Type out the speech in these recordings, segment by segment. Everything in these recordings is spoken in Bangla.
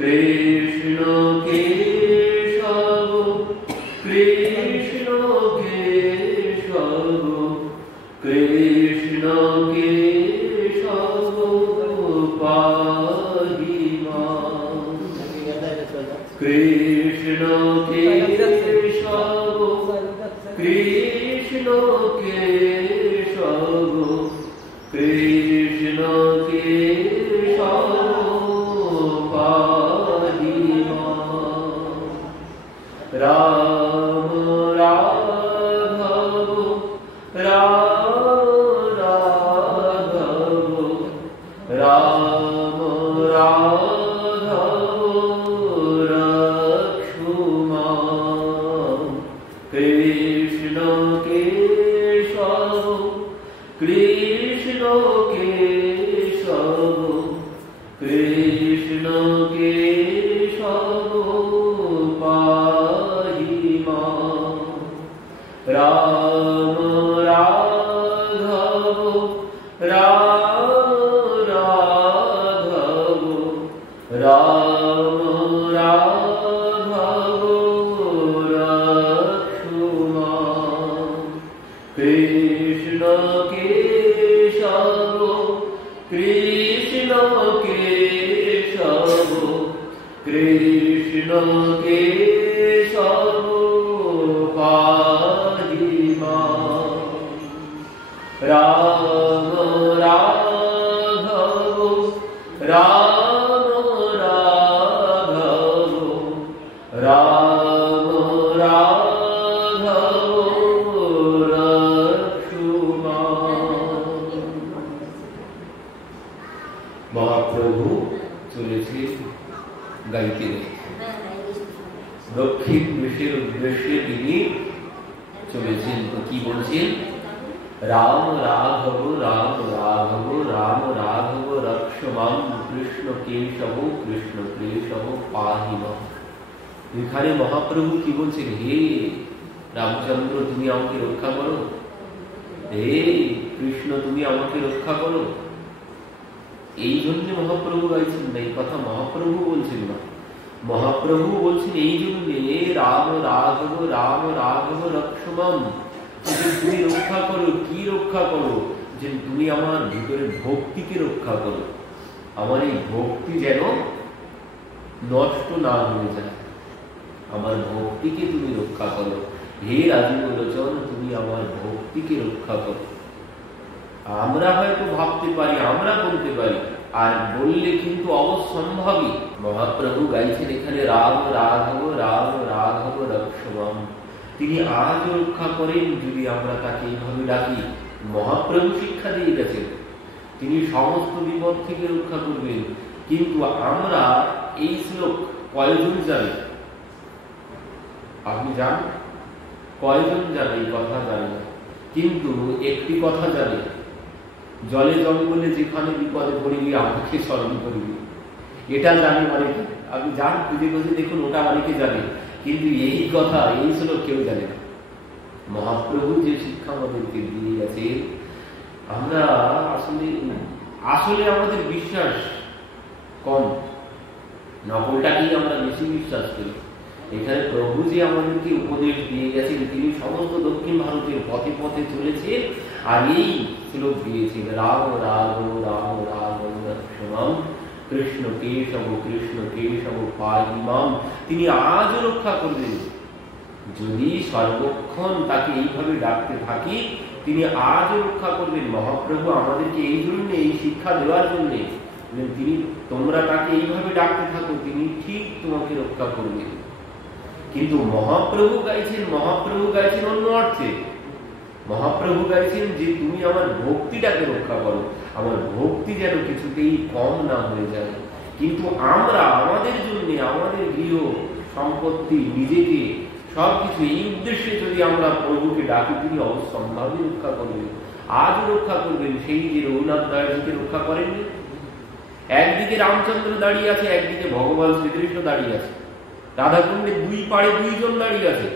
কৃষ্ণ কেশব কৃষ্ণ কেশব কৃষ্ণ কেশব পাহি মাম কৃষ্ণ কেশব কৃষ্ণ কেশব কৃষ্ণ কেশব পাহি মাম রাম রাঘব রাম রাঘব রাম রাঘব রক্ষুমাম কৃষ্ণ কেশব কৃষ্ণ কেশব কৃষ্ণ কেশব পাহি মাম রাম রাঘব রাম রাঘব রাম রাঘব রক্ষুমাম কৃষ্ণ কেশব কৃষ্ণ কেশব কৃষ্ণ কেশব পাহি মাম রাম রাঘব রাম রাঘব রাম রাঘব রক্ষুমাম। মহাপ্রভু চলেছেন গাইতে দক্ষিণ দেশের উদ্দেশ্যে তিনি চলেছেন। তো কি বলছেন? রাম রাঘব রাম রাঘব রাম রাঘব রক্ষমাম কৃষ্ণ কেশব কৃষ্ণ কেশব পাহি মাম। এখানে মহাপ্রভু কি বলছেন? হে রামচন্দ্র, তুমি আমাকে রক্ষা করো। হে কৃষ্ণ, তুমি আমাকে রক্ষা করো। এই জন্য মহাপ্রভু গাইছেন না, এই কথা মহাপ্রভু বলছেন না। মহাপ্রভু বলছেন এই জন্য, রাম রাঘব রাম রাঘব রক্ষমাম, তুমি রক্ষা করো। কি রক্ষা করো? যে তুমি আমার ভিতরে ভক্তিকে রক্ষা করো। আমার এই ভক্তি যেন নষ্ট না হয়ে যায়, আমার ভক্তিকে তুমি রক্ষা করো। হে রাজীব লোচন, তুমি আমার ভক্তিকে রক্ষা করো। আমরা হয়তো ভাবতে পারি, আমরা বলতে পারি, আর বললে কিন্তু অবশ্যম্ভাবী। মহাপ্রভু গাইছেন এখানে রাম রাঘব রাম রাঘব রক্ষমাম। তিনি আজ রক্ষা করেন যদি আমরা তাকে এইভাবে ডাকি। মহাপ্রভু শিক্ষা দিয়ে গেছেন তিনি সমস্ত বিপদ থেকে রক্ষা করবেন। কিন্তু আমরা এই শ্লোক কয়জন জানি? আপনি জানেন? কয়জন জানে? এই কথা জানি না। কিন্তু একটি কথা জানি, জলে জঙ্গলে যেখানে বিপদে পড়িবি আমাকে স্মরণ করিবি। এটা জানি অনেকে। আপনি যান খুঁজে খুঁজে দেখুন, ওটা অনেকে জানে। কিন্তু এই কথা, এই শ্লোক কেউ জানে না। মহাপ্রভু যে শিক্ষা আমাদেরকে দিয়ে গেছে, আমরা আসলে আমাদের বিশ্বাস কম, নকলটাকেই আমরা বেশি বিশ্বাস করি। এখানে প্রভু যে আমাদেরকে উপদেশ দিয়ে গেছেন, তিনি সমস্ত দক্ষিণ ভারতের পথে পথে চলেছে আর এই শ্লোক দিয়েছেন রাম রাঘব রাম রাঘব রক্ষমাম কৃষ্ণ কেশব কৃষ্ণ কেশব পাহি মাম। তিনি আজও রক্ষা করবেন যদি সর্বক্ষণ তাকে এইভাবে ডাকতে থাকি। তিনি আজও রক্ষা করবেন। মহাপ্রভু আমাদেরকে এই জন্য, এই শিক্ষা দেওয়ার জন্য তিনি, তোমরা তাকে এইভাবে ডাকতে থাকো, তিনি ঠিক তোমাকে রক্ষা করবেন। কিন্তু মহাপ্রভু গাইছেন অন্য অর্থে। মহাপ্রভু গাইছেন যে তুমি আমার ভক্তিটাকে রক্ষা করো, আমার ভক্তি যেন কিছুতেই কম না হয়ে যায়। কিন্তু আমরা আমাদের জন্য, আমাদের গৃহ সম্পত্তি, নিজেকে, সবকিছু এই উদ্দেশ্যে যদি আমরা প্রভুকে ডাকি, তিনি অবশ্যম্ভাবী রক্ষা করবেন। আজ রক্ষা করবেন। সেই যে রঘুনাথ দাসজিকে রক্ষা করেননি। একদিকে রামচন্দ্র দাঁড়িয়ে আছে, একদিকে ভগবান শ্রীকৃষ্ণ দাঁড়িয়ে আছে। রাধাকুণ্ডে দুই পাড়ে দুইজন দাঁড়িয়ে আছে।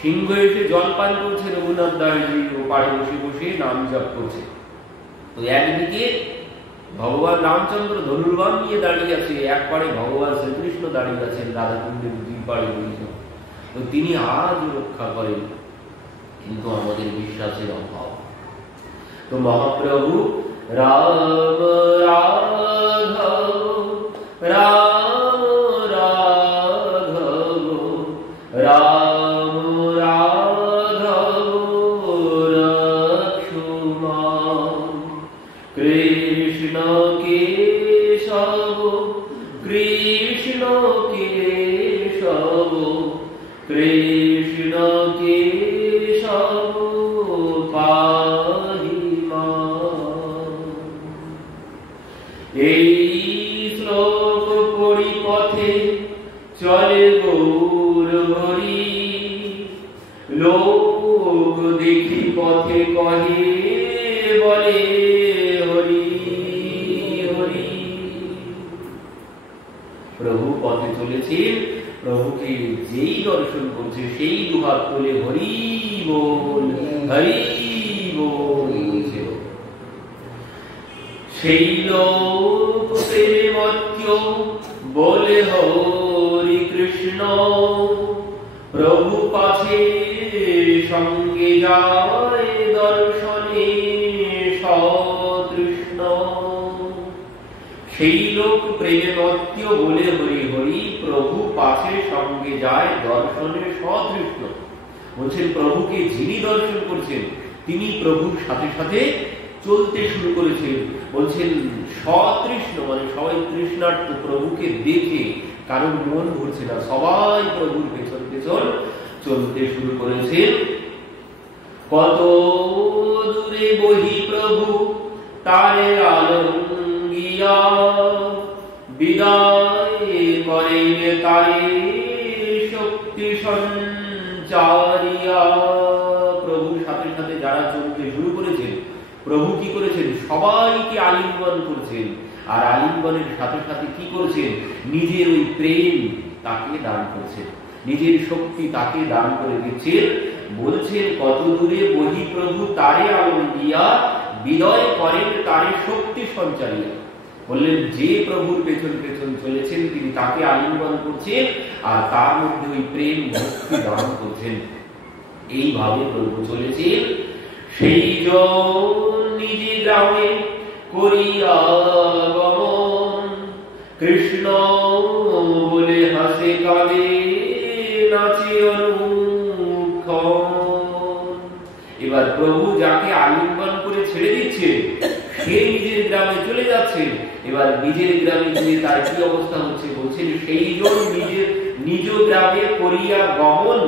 সিংহ এসে জল পান করছে, রঘুনাথ দাসজি ও পাড়ে বসে বসে নাম জপ করছে। তো একদিকে ভগবান রামচন্দ্র ধনুর্বাণ নিয়ে দাঁড়িয়ে আছে, এক পারে ভগবান শ্রীকৃষ্ণ দাঁড়িয়ে আছেন রাধাকুণ্ডের দুই পারে দুইজন, তো তিনি আজও রক্ষা করেন। কিন্তু আমাদের বিশ্বাসের অভাব। তো মহাপ্রভু রাম রাঘব রাম রাঘব রাম রাঘব রক্ষুমাম কৃষ্ণ কেশব কৃষ্ণ কেশব কৃষ্ণ কেশব পাহি মাম। এই শ্লোক পড়ি পথে চলে গৌর হরি, লোক দেখি পথে কহে বলে হরি হরি। প্রভু পথে চলেছেন, প্রভুকে যেই দর্শন করছে সেই দুহাত তোলে হরি বল হরি বল বলছে। সেই লোক প্রেমত্য বলে হরি কৃষ্ণ, প্রভু পাছে সঙ্গে যায় দর্শনে সতৃষ্ণ। সেই লোক প্রেমত্য বলে হরি হরি, প্রভু পাছে সঙ্গে যায় দর্শনে সতৃষ্ণ। বলছেন প্রভুকে যিনি দর্শন করছেন তিনি প্রভুর সাথে সাথে চলতে শুরু করেছেন। বলছেন সতৃষ্ণ মানে সবাই তৃষ্ণার্ত, প্রভুকে দেখে কারণ মন ভরছে না, সবাই প্রভুর পেছন পেছন চলতে শুরু করেছেন। কত দূরে বহি প্রভু তারে আলঙ্গিয়া, বিদায় করেন তারে শক্তি সঞ্চারিয়া। প্রভুর সাথে সাথে যারা চলতে শুরু করেছেন, প্রভু কি করেছেন? সবাইকে আলিঙ্গন করছেন, আর আলিঙ্গনের সাথে সাথে কি করছেন? নিজের ওই প্রেম তাকে দান করছেন, নিজের শক্তি তাকে দান করে দিচ্ছেন। বলছেন কত দূরে বহি প্রভু তারে আলঙ্গিয়া, বিদয় করেন তারে শক্তি সঞ্চারিয়া। বললেন যে প্রভুর পেছন পেছন চলেছেন তিনি তাকে আলিঙ্গন করছেন আর তার মধ্যে ওই প্রেম ভক্তি দান করছেন। এইভাবে প্রভু চলেছেন। সেই জন নিজে গ্রামে করিয়া গমন, কৃষ্ণ বলে হাসে কাঁদে নাচে অনুক্ষণ। এবার প্রভু যাকে আলিঙ্গন করে ছেড়ে দিচ্ছে সে নিজের গ্রামে চলে যাচ্ছে। এবার নিজের গ্রামে গিয়ে তার কি অবস্থা হচ্ছে? বলছেন সেই জন নিজ গ্রামে করিয়া গমন,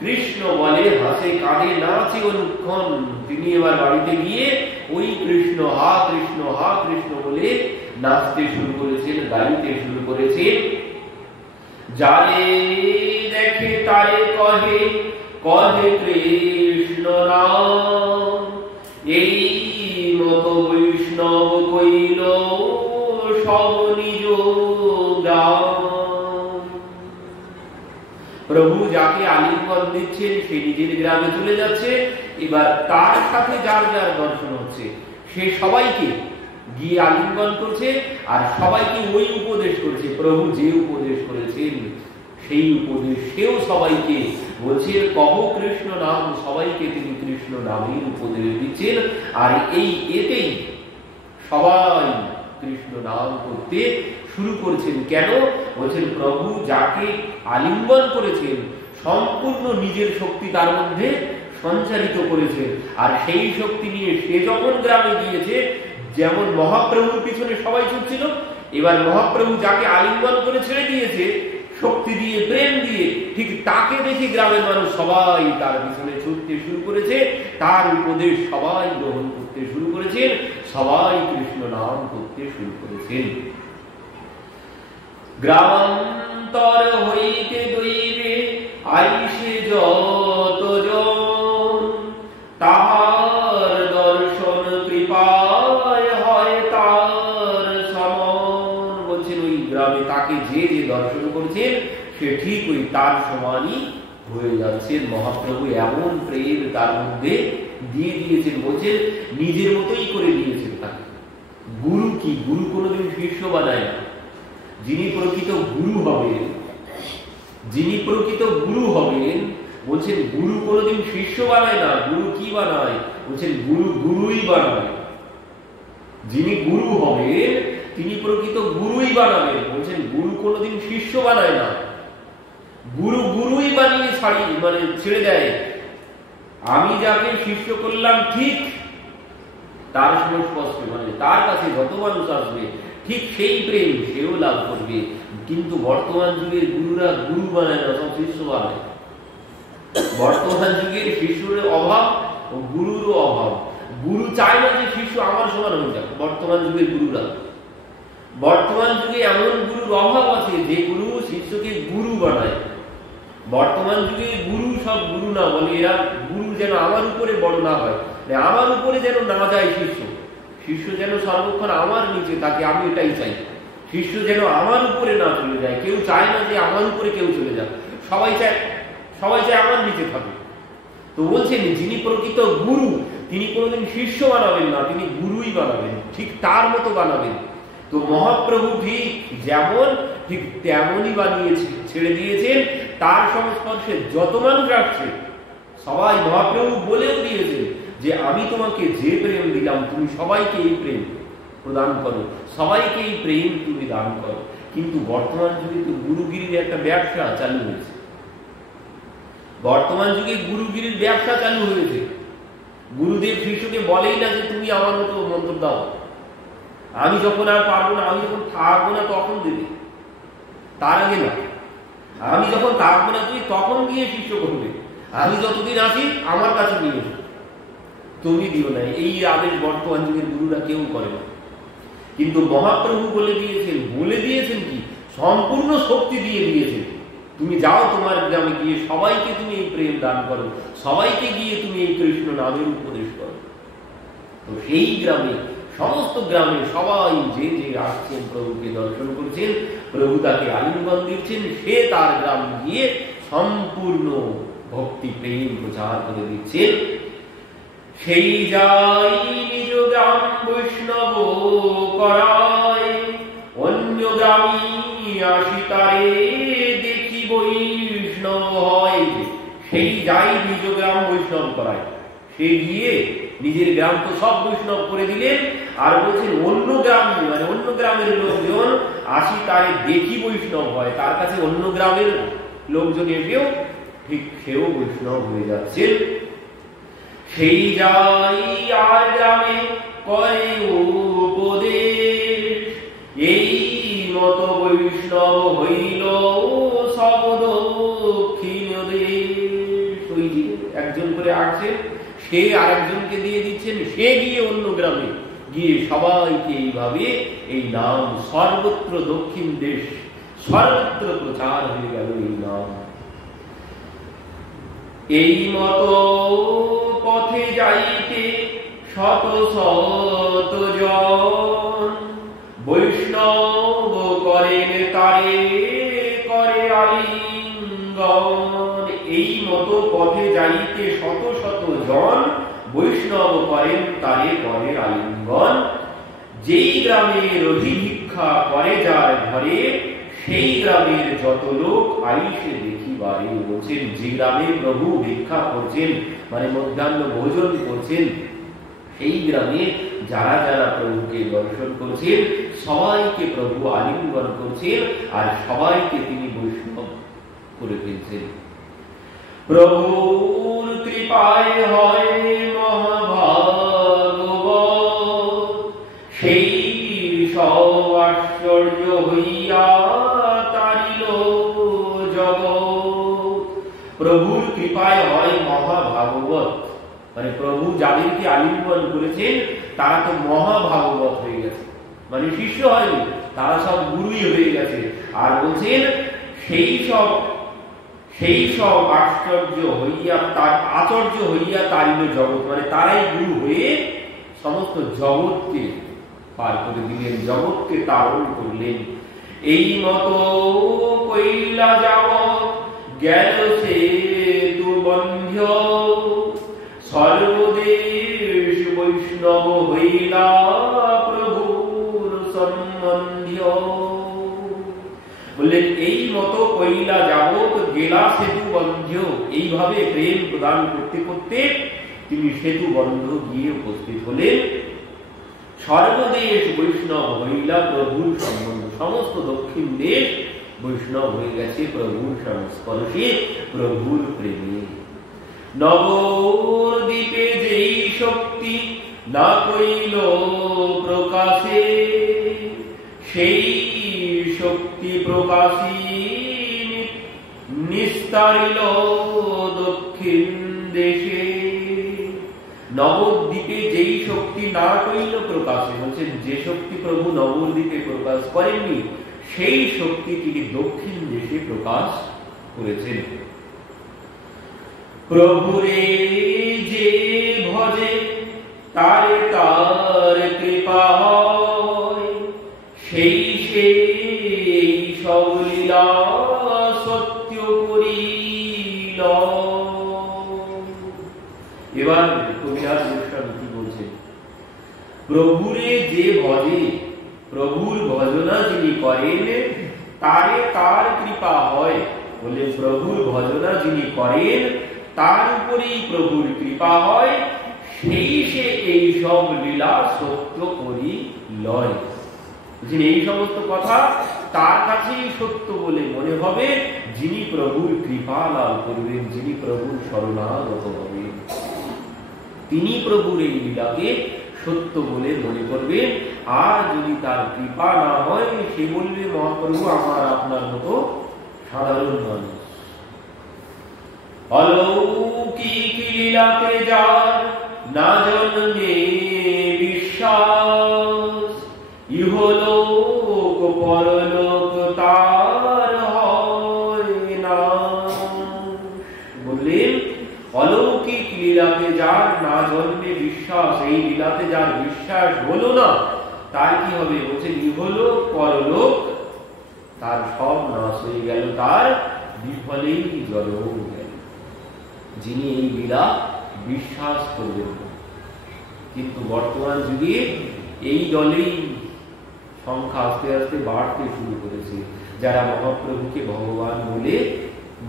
কৃষ্ণ বলে হাসে কাঁদে নাচে অনুক্ষণ। তিনি এবার বাড়িতে গিয়ে ওই কৃষ্ণ হা কৃষ্ণ হা কৃষ্ণ বলে নাচতে শুরু করেছেন, গাইতে শুরু করেছেন। যারে দেখে তারে কহে কহে কৃষ্ণ নাম, এই মত বৈষ্ণব কইল সব নিজ গ্রাম। প্রভু যাকে আলিঙ্গন দিচ্ছেন সে নিজের গ্রামে চলে যাচ্ছে। এবার তার সাথে যার যার দর্শন হচ্ছে সে সবাইকে গিয়ে আলিঙ্গন করছে আর সবাইকে ওই উপদেশ করছে। প্রভু যে উপদেশ করেছেন সেই উপদেশ সেও সবাইকে বলছেন কহ কৃষ্ণ নাম, সবাইকে তিনি কৃষ্ণ নামের উপদেশ দিচ্ছেন। আর এই এতেই সবাই কৃষ্ণ নাম করতে শুরু করছেন। কেন? বলছেন প্রভু যাকে আলিঙ্গন করেছেন সম্পূর্ণ নিজের শক্তি তার মধ্যে সঞ্চারিত করেছেন, আর সেই শক্তি নিয়ে সে যখন গ্রামে গিয়েছে, যেমন মহাপ্রভুর পিছনে সবাই ছুটছিল, এবার মহাপ্রভু যাকে আলিঙ্গন করে ছেড়ে দিয়েছে শক্তি দিয়ে প্রেম দিয়ে, ঠিক তাকে দেখে গ্রামের মানুষ সবাই তার পিছনে ছুটতে শুরু করেছে, তার উপদেশ সবাই গ্রহণ করতে শুরু করেছেন, সবাই কৃষ্ণ নাম করতে শুরু করেছেন। গ্রামান্তর হইতে দৈবে আইসে যতজন, তাহার দর্শন কৃপায় হয় তার সমান। বলছেন ওই গ্রামে তাকে যে যে দর্শন করছেন সে ঠিক ওই তার সমানই হয়ে যাচ্ছেন। মহাপ্রভু এমন প্রেম তার মধ্যে দিয়ে দিয়েছেন, বলছেন নিজের মতোই করে দিয়েছেন, তাকে গুরু কি? গুরু কোনোদিন শিষ্য বানায় না। যিনি প্রকৃত গুরু হবেন, যিনি প্রকৃত গুরু হবেন, বলছেন গুরু কোনোদিন শিষ্য বানায় না। গুরু কি বানায়? বলছেন গুরু গুরুই বানায়। যিনি গুরু হবেন তিনি প্রকৃত গুরুই বানাবেন। বলছেন গুরু কোনোদিন শিষ্য বানায় না, গুরু গুরুই বানিয়ে ছেড়ে দেয়। আমি যাকে শিষ্য করলাম ঠিক তার সংস্পর্শে, তার কাছে যত মানুষ আসবে ঠিক সেই প্রেম সেও লাভ করবে। কিন্তু বর্তমান যুগের গুরুরা গুরু বানায় না, সব শিষ্য বানায়। বর্তমান যুগের শিষ্যের অভাব ও গুরুরও অভাব। গুরু চায় না যে শিষ্য আমার সমান হয়ে যাক। বর্তমান যুগের গুরুরা, বর্তমান যুগে এমন গুরুর অভাব আছে যে গুরু শিষ্যকে গুরু বানায়। বর্তমান যুগে গুরু সব গুরু না, বলে এরা গুরু যেন আমার উপরে বড় না হয়, আমার উপরে যেন না যায় শিষ্য। শিষ্য যেন সর্বক্ষণ আমার নিচে থাকে, আমি এটাই চাই। শিষ্য যেন আমার উপরে না চলে যায়। কেউ চায় না যে আমার উপরে কেউ চলে যাক, সবাই চায় আমার নিচে থাকে। তো বলছেন যিনি প্রকৃত গুরু তিনি কোনোদিন শিষ্য বানাবেন না, তিনি গুরুই বানাবেন, ঠিক তার মতো বানাবেন। তো মহাপ্রভু ঠিক যেমন ঠিক তেমনই বানিয়েছে, ছেড়ে দিয়েছেন। তার সংস্পর্শে যত মানুষ আসছে সবাই, মহাপ্রভু বলেও দিয়েছেন যে আমি তোমাকে যে প্রেম দিলাম তুমি সবাইকে এই প্রেম প্রদান করো, সবাইকে এই প্রেম তুমি দান করো। কিন্তু বর্তমান যুগে তো গুরুগিরির একটা ব্যবসা চালু হয়েছে। বর্তমান যুগে গুরুগিরির ব্যবসা চালু হয়েছে। গুরুদেব শিষ্যকে বলেই না যে তুমি আমার মতো মন্ত্র দাও, আমি যখন আর পারবো না, আমি যখন থাকবো না তখন দেবে, তার আগে না। আমি যখন থাকবো না তুমি তখন গিয়ে শিষ্য করবে, আমি যতদিন আছি আমার কাছে নিয়ে এসো, তুমি দিও না। এই আদেশ বর্তমান যুগের গুরুরা কেউ করে না। কিন্তু মহাপ্রভু বলে দিয়েছেন কি সম্পূর্ণ শক্তি দিয়ে দিয়েছেন, তুমি যাও তোমার গ্রামে গিয়ে সবাইকে তুমি এই প্রেম দান করো, সবাইকে গিয়ে তুমি এই কৃষ্ণ নামের উপদেশ করো। তো সেই গ্রামে, সমস্ত গ্রামে সবাই যে যে আসছেন প্রভুকে দর্শন করছেন, প্রভু তাকে আলিঙ্গন দিচ্ছেন, সে তার গ্রাম গিয়ে সম্পূর্ণ ভক্তি প্রেম প্রচার করে দিচ্ছেন। সেই যাই নিজ গ্রাম বৈষ্ণব করায়, অন্য গ্রামী আসি তারে দেখি বৈষ্ণব হয়। সেই যাই নিজ গ্রাম বৈষ্ণব করায়, সে গিয়ে নিজের গ্রাম তো সব বৈষ্ণব করে দিলেন, আর বলছেন অন্য গ্রাম অন্য গ্রামের লোকজন আসি তারে দেখি বৈষ্ণব হয়। তার কাছে অন্য গ্রামের লোকজন এসেও ঠিক সেও বৈষ্ণব হয়ে যাচ্ছেন। সেই যাই আর গ্রামে করে উপদেশ, এই মত বৈষ্ণব হইল সব দক্ষিণ দেশ। ওই যে একজন করে আসছে, সে আরেকজনকে দিয়ে দিচ্ছেন, সে গিয়ে অন্য গ্রামে গিয়ে সবাইকে এইভাবে এই নাম সর্বত্র দক্ষিণ দেশ সর্বত্র প্রচার হয়ে গেল এই নাম। এই মত পথে যাইতে শত শত জন, বৈষ্ণব করেন তারে করে আলিঙ্গন। এই মত পথে যাইতে শত শত জন, বৈষ্ণব করেন তারে করে আলিঙ্গন। যেই গ্রামের অধিভিক্ষা করে যার ঘরে, সেই গ্রামের যত লোক আইসে দেখিবারে। বলছেন যে গ্রামে প্রভু ভিক্ষা করছেন, মধ্যাহ্ন ভোজন করছেন, সেই গ্রামে যারা যারা প্রভুকে দর্শন করছেন সবাইকে প্রভু আলিঙ্গন করছেন, আর সবাইকে তিনি বৈষ্ণব করে ফেলছেন। প্রভুর কৃপায় হয় মহাভাগবত, সেই সব আশ্চর্য হইয়া তারিল জগৎ। প্রভুর কৃপায় হয় মহাভাগবত, প্রভু যাদেরকে আলিঙ্গন করেছেন তারা তো মহাভাগবত হয়ে গেছে, শিষ্য হয়নি, তারা সব গুরুই হয়ে গেছে। আর বলছেন সেই সব আশ্চর্য হইয়া আচর্য হইয়া তারিল জগৎ, তারাই গুরু হয়ে সমস্ত জগৎকে পার করে দিলেন, জগৎকে তারণ করলেন। এই মত কইলা যাবৎ গেল সে তু বন্ধ্য, সর্বদেশ বৈষ্ণব হইলা প্রভু বললেন এই মতো কইলা যাবত গেলা সেতু বন্ধ। এইভাবে প্রেম প্রদান করতে করতে তিনি সেতু বন্ধ গিয়ে উপস্থিত হলেন। সর্বদেশ বৈষ্ণব হইলা প্রভুর সম্বন্ধ। সমস্ত দক্ষিণ দেশ বৈষ্ণব হয়ে গেছে প্রভুর সংস্পর্শে, প্রভুর প্রেমে। নবদ্বীপে যেই শক্তি না কইল প্রকাশে, সেই শক্তি প্রকাশী নিস্তারিল দক্ষিণ দেশে। নবদ্বীপে যেই শক্তি না কইল প্রকাশে, বলছেন যে শক্তি প্রভু নবদ্বীপে প্রকাশ করেননি, সেই শক্তি তিনি দক্ষিণ দেশে প্রকাশ করেছেন। প্রভুরে যে ভজে তারে তার কৃপা হয়, সেই সব লীলা সত্য করিল। এবার কবিরাজ গোস্বামী কি বলছেন? প্রভুরে যে ভজে, প্রভুর ভজনা যিনি করেন তারে তার কৃপা হয়। বলে প্রভুর ভজনা যিনি করেন তার উপরেই প্রভুর কৃপা হয়, সেই সে এই সব লীলা সত্য করি লয়। এই সমস্ত কথা তার কাছেই সত্য বলে মনে হবে যিনি প্রভুর কৃপা লাভ করবেন, যিনি প্রভুর শরণাগত হবেন, তিনি প্রভুর এই লীলাকে সত্য বলে মনে করবেন। আর যদি তার কৃপা না হয়, সে বলবে মহাপ্রভু আমার আপনার মতো সাধারণ মানুষ। অলৌকিক লীলাতে যার না জন্মে বিশ্বাস, ইহলোক পরলোক তার হয় না। বললেন অলৌকিক লীলাতে যার না জন্মে বিশ্বাস, এই লীলাতে যার বিশ্বাস হলো না, তার কি হবে? বলছে ইহলোক পরলোক তার সব নাশ হয়ে গেল, তার বিফলেই জন্ম গেল। যিনি এই লীলা বিশ্বাস করবেন। কিন্তু বর্তমান যুগে এই দলেই সংখ্যা আস্তে আস্তে বাড়তে শুরু করেছে, যারা মহাপ্রভুকে ভগবান বলে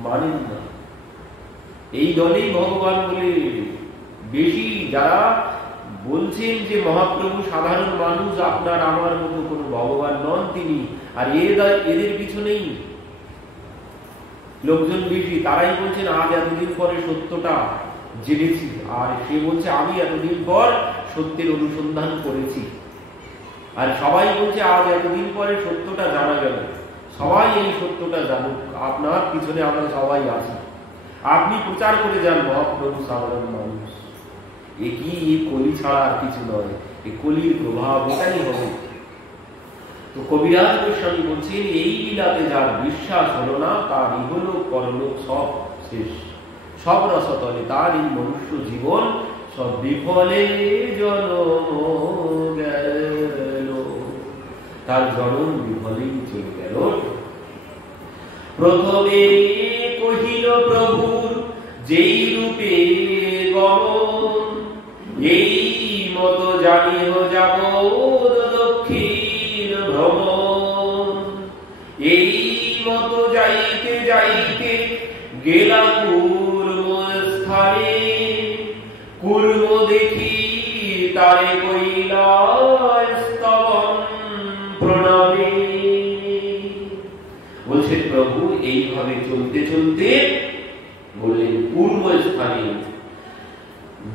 মানেন না। এই দলেই ভগবান বলে বেশি, যারা বলছেন যে মহাপ্রভু সাধারণ মানুষ, আপনার আমার মতো কোনো ভগবান নন তিনি, আর এদের পিছনেই লোকজন বেশি। তারাই বলছেন আজ এতদিন পরে সত্যটা জেনেছি, আর সে বলছে আমি এতদিন পর সত্যের অনুসন্ধান করেছি। আর সবাই বলছে আজ এতদিন পরে সত্যটা জানা গেল। সবাই এই সত্যটা জানুক, আপনার পিছনে আমরা সবাই আছি, আপনি প্রচার করে যান মহাপ্রভু সাধারণ মানুষ। এ কি কলি ছাড়া আর কিছু নয়, এই কলির প্রভাব এটাই হবে। তো কবিরাজ গোস্বামী বলছেন এই লীলাতে যার বিশ্বাস হলো না, তার ইহলোক পরলোক সব শেষ, সব রসতলে তার এই মনুষ্য জীবন সব বিফলে জন্ম গেল, তার জন্ম বিফলেই চলে গেল। প্রথমে কহিল প্রভুর যেই রূপে গমন, এই মত জানিহ যাব দক্ষিণ ভ্রমণ। এই মত যাইতে যাইতে গেলা কুর্ম স্থানে, কুর্ম দেখি তারে কইলা স্তবন প্রণামে। বলছে প্রভু এইভাবে চলতে চলতে বললেন পূর্ব স্থানে,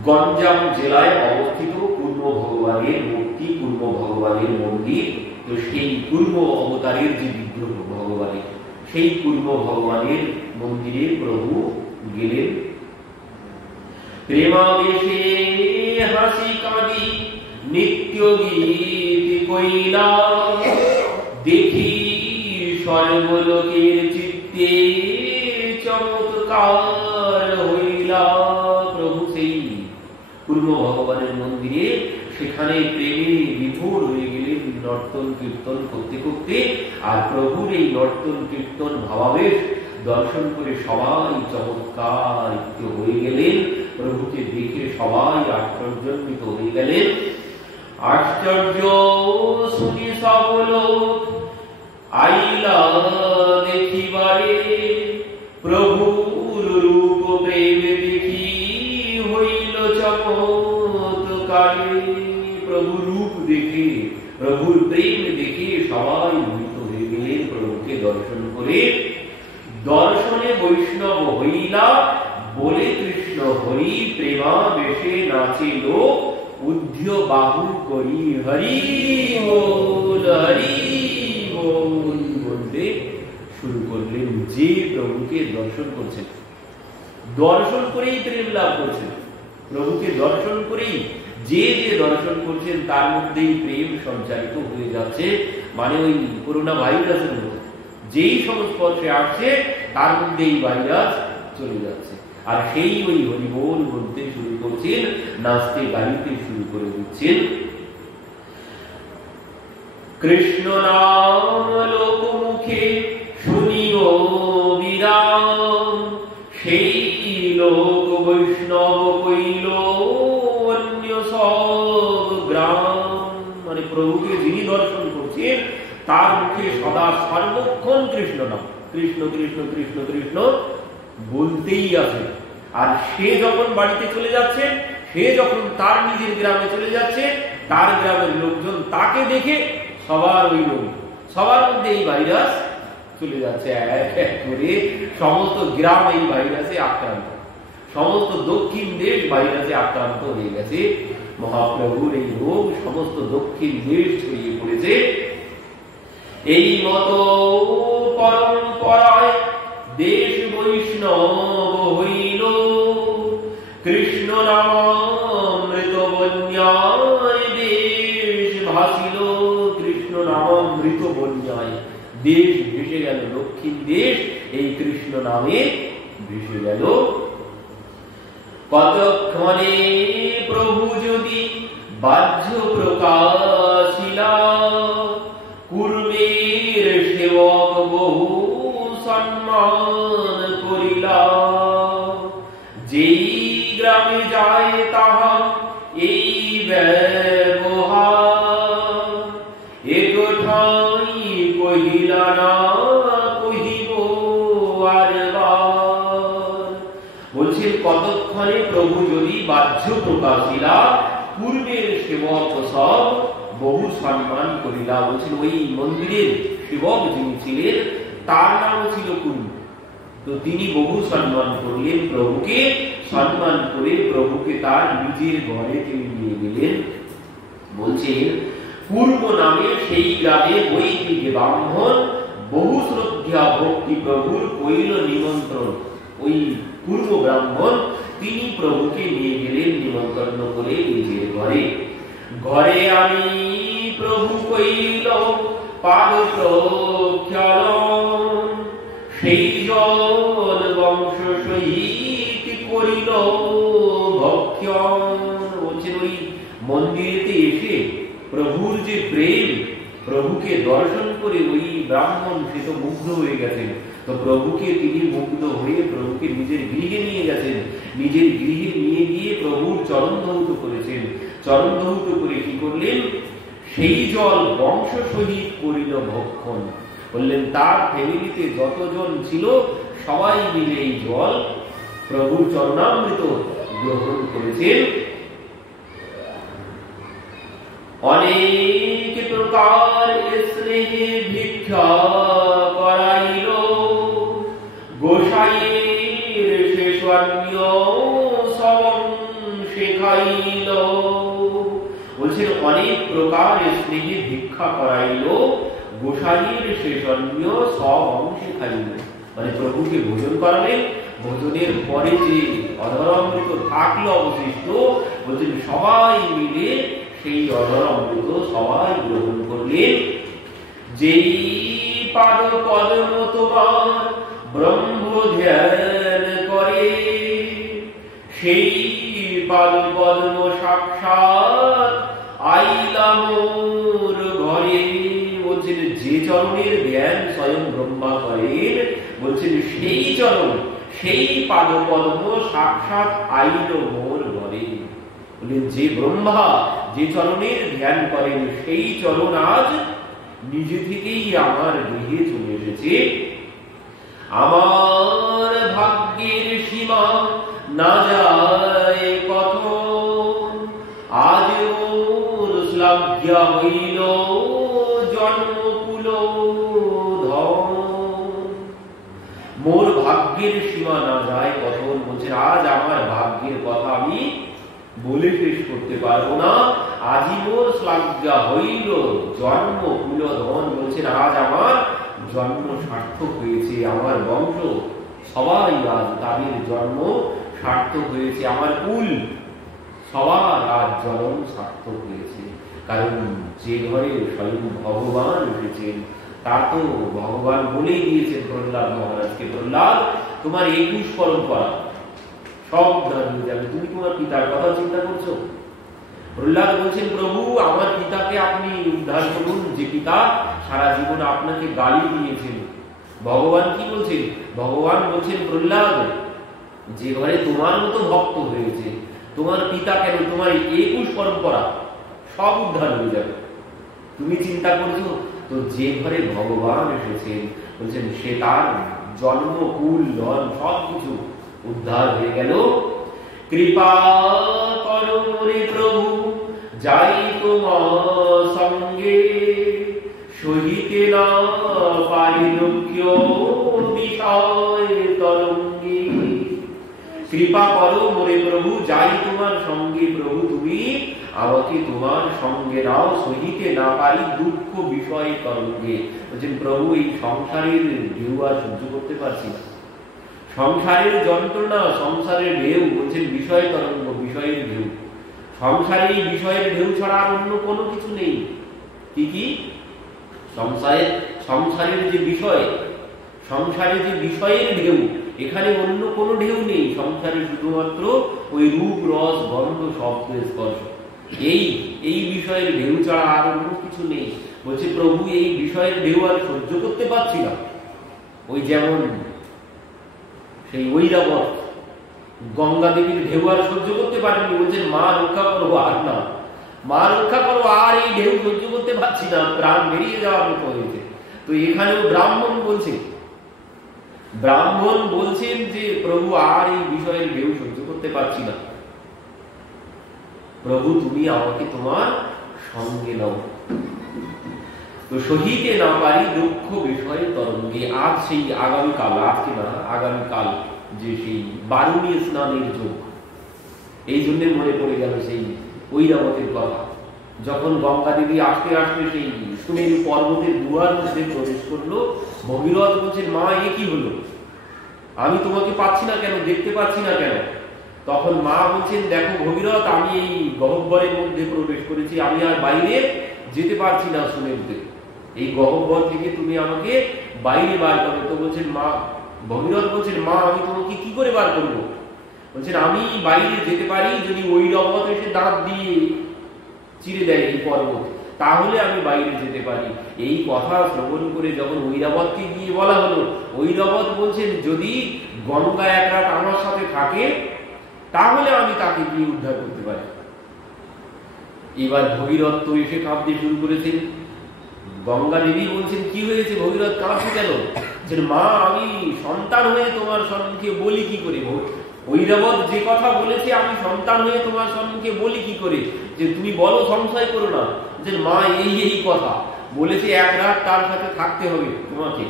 গঞ্জাম জেলায় অবস্থিত পূর্ব ভগবানের মূর্তি, পূর্ব ভগবানের মন্দির। তো সেই পূর্ব অবতারের যে বিগ্রহ ভগবানের, সেই পূর্ব ভগবানের মন্দিরে প্রভু গেলেন। প্রেমাবেশে হাসি কাঁদি নিত্য গীত কইলা, দেখি সর্বলোকের চিত্তে চমৎকার হইলা। প্রভু সেই পূর্ব ভগবানের মন্দিরে, সেখানে প্রেমে বিভোর হয়ে গেলেন নর্তন কীর্তন করতে করতে। আর প্রভুর এই নর্তন কীর্তন ভাবাবেশ দর্শন করে সবাই চমৎকার হয়ে গেলেন। প্রভুকে দেখে সবাই আশ্চর্যান্বিত হয়ে গেলেন। আশ্চর্য শুনি সব লোক আইলা দর্শন করে দর্শনে বৈষ্ণব হইলা বলে কৃষ্ণ হরি প্রেমাবেশে নাচিল উদ্ধ বাহু করি হরি বল বলতে শুরু করলেন। যে প্রভুকে দর্শন করছেন, দর্শন করেই প্রেম লাভ করছেন, প্রভুকে দর্শন করেই যে যে দর্শন করছেন তার মধ্যেই প্রেম সঞ্চারিত হয়ে যাচ্ছে। মানে ওই করোনা ভাইরাসের মতো যেই সংস্পর্শে আসছে তার মধ্যেই ভাইরাস চলে যাচ্ছে। আর সেই ওই হরিবোল বলতে শুরু করছেন, নাচতে গাইতে শুরু করে দিচ্ছেন। কৃষ্ণ নাম লোকমুখে শুনিও বিরাম, সেই লোক বৈষ্ণব কইল অন্য সব গ্রাম। মানে প্রভুকে যিনি দর্শন করছেন তার মুখে সদা সর্বক্ষণ কৃষ্ণ নাম, কৃষ্ণ কৃষ্ণ কৃষ্ণ কৃষ্ণ বলতেই আছে। আর সে যখন বাড়িতে চলে যাচ্ছে, সে যখন তার নিজের গ্রামে চলে যাচ্ছে, তার গ্রামের লোকজন তাকে দেখে সবার ওই রোগ, সবার মধ্যে এই ভাইরাস চলে যাচ্ছে। এক এক করে সমস্ত গ্রাম এই ভাইরাসে আক্রান্ত, সমস্ত দক্ষিণ দেশ ভাইরাসে আক্রান্ত হয়ে গেছে। মহাপ্রভুর এই রোগ সমস্ত দক্ষিণ দেশ ছড়িয়ে পড়েছে। এই মতো পরম্পরায় দেশ বৈষ্ণব হইল, কৃষ্ণ নামামৃত বন্যায় দেশ ভাসিল। কৃষ্ণ নামামৃত বন্যায় দেশ ভেসে গেল, দক্ষিণ দেশ এই কৃষ্ণ নামে ভেসে গেল। কতক্ষণে প্রভু যদি বাহ্য প্রকাশিলা, কুর্মের সেবক বহু সম্মান করিলা। যেই গ্রামে যায় তাহা এই ব্যবহার, একঠাই কহিলা না কহিব আরবার। বলছেন কতক্ষণে প্রভু যদি বাহ্য প্রকাশিলা, পূর্বের সেবক সব বহু সম্মান করিলা। বলছেন ওই মন্দিরের সেবক যিনি ছিলেন তার নাম ছিল কুর্ম, তো তিনি বহু সম্মান করলেন প্রভুকে। সম্মান করে প্রভুকে তার নিজের ঘরে তিনি নিয়ে গেলেন। বলছেন পূর্ব নামে সেই গ্রামে বৈদিক ব্রাহ্মণ বহু শ্রদ্ধা ভক্তি প্রভুর কইল নিমন্ত্রণ। ওই পূর্ব ব্রাহ্মণ তিনি প্রভুকে নিয়ে গেলেন নিমন্ত্রণ করে নিজের ঘরে। ঘরে আনি প্রভু কইল পাদ প্রক্ষালন, সেই জল বংশ সহিত করিল ভক্ষণ। বলছেন ওই মন্দিরেতে এসে প্রভুর যে প্রেম, প্রভুকে দর্শন করে ওই ব্রাহ্মণ সে তো মুগ্ধ হয়ে গেছেন। তো প্রভুকে তিনি মুগ্ধ হয়ে প্রভুকে নিজের গৃহে নিয়ে গেছেন, নিজের গৃহে নিয়ে গিয়ে প্রভুর চরণ ধৌত করেছেন। চরণ ধৌত করে কি করলেন? সেই জল বংশ সহিত করিল ভক্ষণ। বললেন তার ফ্যামিলিতে যতজন ছিল সবাই মিলে এই জল প্রভুর চরণামৃত গ্রহণ করেছেন। অনেক প্রকার স্নেহে ভিক্ষা করাইল, গোসাইয়ের শেষান্য সবং শেখাইল। বলছেন অনেক প্রকার স্নেহে ভিক্ষা করাইল, গোসাইয়ের শেষান্য সবং শেখাইল। মানে প্রভুকে ভোজন করালেন, ভোজনের পরে যে অধরামৃত থাকলো অবশিষ্ট, বলছেন সবাই মিলে সেই অধরামৃত সবাই গ্রহণ করলেন। যেই পাদ পদ্ম তোমার ব্রহ্ম ধ্যান করে, সেই পাদ পদ্ম সাক্ষাৎ আইলা মোর ঘরে। বলছেন যে চরণের ধ্যান স্বয়ং ব্রহ্মা করেন, বলছেন সেই চরণ, সেই পাদ পদ্ম সাক্ষাৎ আইল মোর ঘরে। বললেন যে ব্রহ্মা যে চরণের ধ্যান করেন সেই চরণ আজ নিজে থেকেই আমার গৃহে চলে এসেছে। আমার ভাগ্যের সীমা না যায় কত, আজ মোর শ্লাঘ্য হইল জন্মকুল ধন। মোর ভাগ্যের সীমা না যায় কথন, বলছেন আজ আমার ভাগ্যের কথা আমি বলে শেষ করতে পারবো না। আজি মোর শ্লাঘ্যা হইল জন্ম কুল ধন, বলছেন আজ আমার জন্ম সার্থক হয়েছে, আমার বংশ সবাই আজ তাদের জন্ম সার্থক হয়েছে, আমার কুল সবার আজ জন্ম সার্থক হয়েছে। কারণ যে ঘরে স্বয়ং ভগবান এসেছেন তার তো ভগবান বলেই দিয়েছেন প্রহ্লাদ মহারাজকে, প্রহ্লাদ তোমার 21 পরম্পরা সব দাঁড়িয়ে যাবে, তুমি তোমার পিতার কথা চিন্তা করছো। প্রহ্লাদ বলছেন প্রভু আমার পিতাকে আপনি উদ্ধার করুন, যে পিতা সারা জীবন আপনাকে গালি দিয়েছেন। ভগবান কি বলছেন? ভগবান বলছেন প্রহ্লাদ যে ঘরে তোমার মতো ভক্ত হয়েছে, তোমার পিতা কেন তোমার 21 পরম্পরা সব উদ্ধার হয়ে যাবে, তুমি চিন্তা করছো। তো যে ঘরে ভগবান এসেছেন বলছেন সে তার জন্ম কুল ধন সবকিছু উদ্ধার হয়ে গেল। কৃপা করো রে প্রভু যাই তোমার সঙ্গে, সহিতে না পারি দুঃখ বিষয় তরঙ্গে। কৃপা করো মোরে প্রভু যাই তোমার সঙ্গে, প্রভু তুমি আমাকে তোমার সঙ্গে নাও, সহিতে না পারি দুঃখ বিষয় তরঙ্গে। বলছেন প্রভু এই সংসারের ঢেউ আর সহ্য করতে পারছি না, সংসারের যন্ত্রণা, সংসারের ঢেউ, বলছেন বিষয় তরঙ্গ, বিষয়ের ঢেউ। সংসারে এই বিষয়ের ঢেউ ছাড়া আর অন্য কোনো কিছু নেই। কি কি? সংসারের যে বিষয়, সংসারের যে বিষয়ের ঢেউ, এখানে অন্য কোনো ঢেউ নেই। সংসারে শুধুমাত্র ওই রূপ রস গন্ধ শব্দ স্পর্শ, এই বিষয়ের ঢেউ ছাড়া আর অন্য কিছু নেই। বলছে প্রভু এই বিষয়ের ঢেউ আর সহ্য করতে পারছি না। ওই যেমন সেই ঐরাবত গঙ্গা দেবীর ঢেউ আর সহ্য করতে পারেননি, বলছেন মা রক্ষা করো, আর না মা রক্ষা করো, আর এই ঢেউ সহ্য করতে পারছি না, প্রাণ বেরিয়ে যাওয়ার মতো হয়েছে। তো এখানেও ব্রাহ্মণ বলছেন যে প্রভু আর এই বিষয়ের ঢেউ সহ্য করতে পারছি না, প্রভু তুমি আমাকে তোমার সঙ্গে নাও। তো সহিতে না পারি দুঃখ বিষয় তরঙ্গে। আজ সেই আগামীকাল, আজকে না আগামীকাল যে সেই বারুণী স্নানের যোগ, এই জন্য মনে পড়ে গেল সেই ঐরাবতের কথা। যখন গঙ্গা দেবী আসতে আসতে সেই সুমেরু পর্বতের গুহার মধ্যে প্রবেশ করলো, ভগীরথ বলছেন মা এ কি হলো, আমি তোমাকে পাচ্ছি না কেন, দেখতে পাচ্ছি না কেন? তখন মা বলছেন দেখো ভগীরথ, আমি এই গহ্বরের মধ্যে প্রবেশ করেছি, আমি আর বাইরে যেতে পারছি না সুমেরুতে, এই গহ্বর থেকে তুমি আমাকে বাইরে বার করো। তো বলছেন মা, ভগীরথ বলছেন মা আমি তোমাকে কি করে বার করবো? বলছেন আমি বাইরে যেতে পারি যদি ঐরাবত এসে দাঁত দিয়ে চিরে দেয় এই পর্বত, তাহলে আমি বাইরে যেতে পারি। এই কথা শ্রবণ করে যখন ঐরাবতকে গিয়ে বলা হলো, ঐরাবত বলছেন যদি গঙ্গা এক রাত আমার সাথে থাকে তাহলে আমি তাকে গিয়ে উদ্ধার করতে পারি। এবার ভগীরথ তো এসে কাঁদতে শুরু করেছেন। গঙ্গা দেবী বলছেন কি হয়েছে ভগীরথ, কাঁদছো কেন? যে মা আমি সন্তান হয়ে তোমার সম্মুখে বলি কি করে, ঐরাবত যে কথা বলেছে আমি সন্তান হয়ে তোমার সম্মুখে বলি কি করে, যে তুমি বলো সংশয় করো না। যে মা এই কথা বলেছে, এক রাত তার সাথে থাকতে হবে তোমাকে।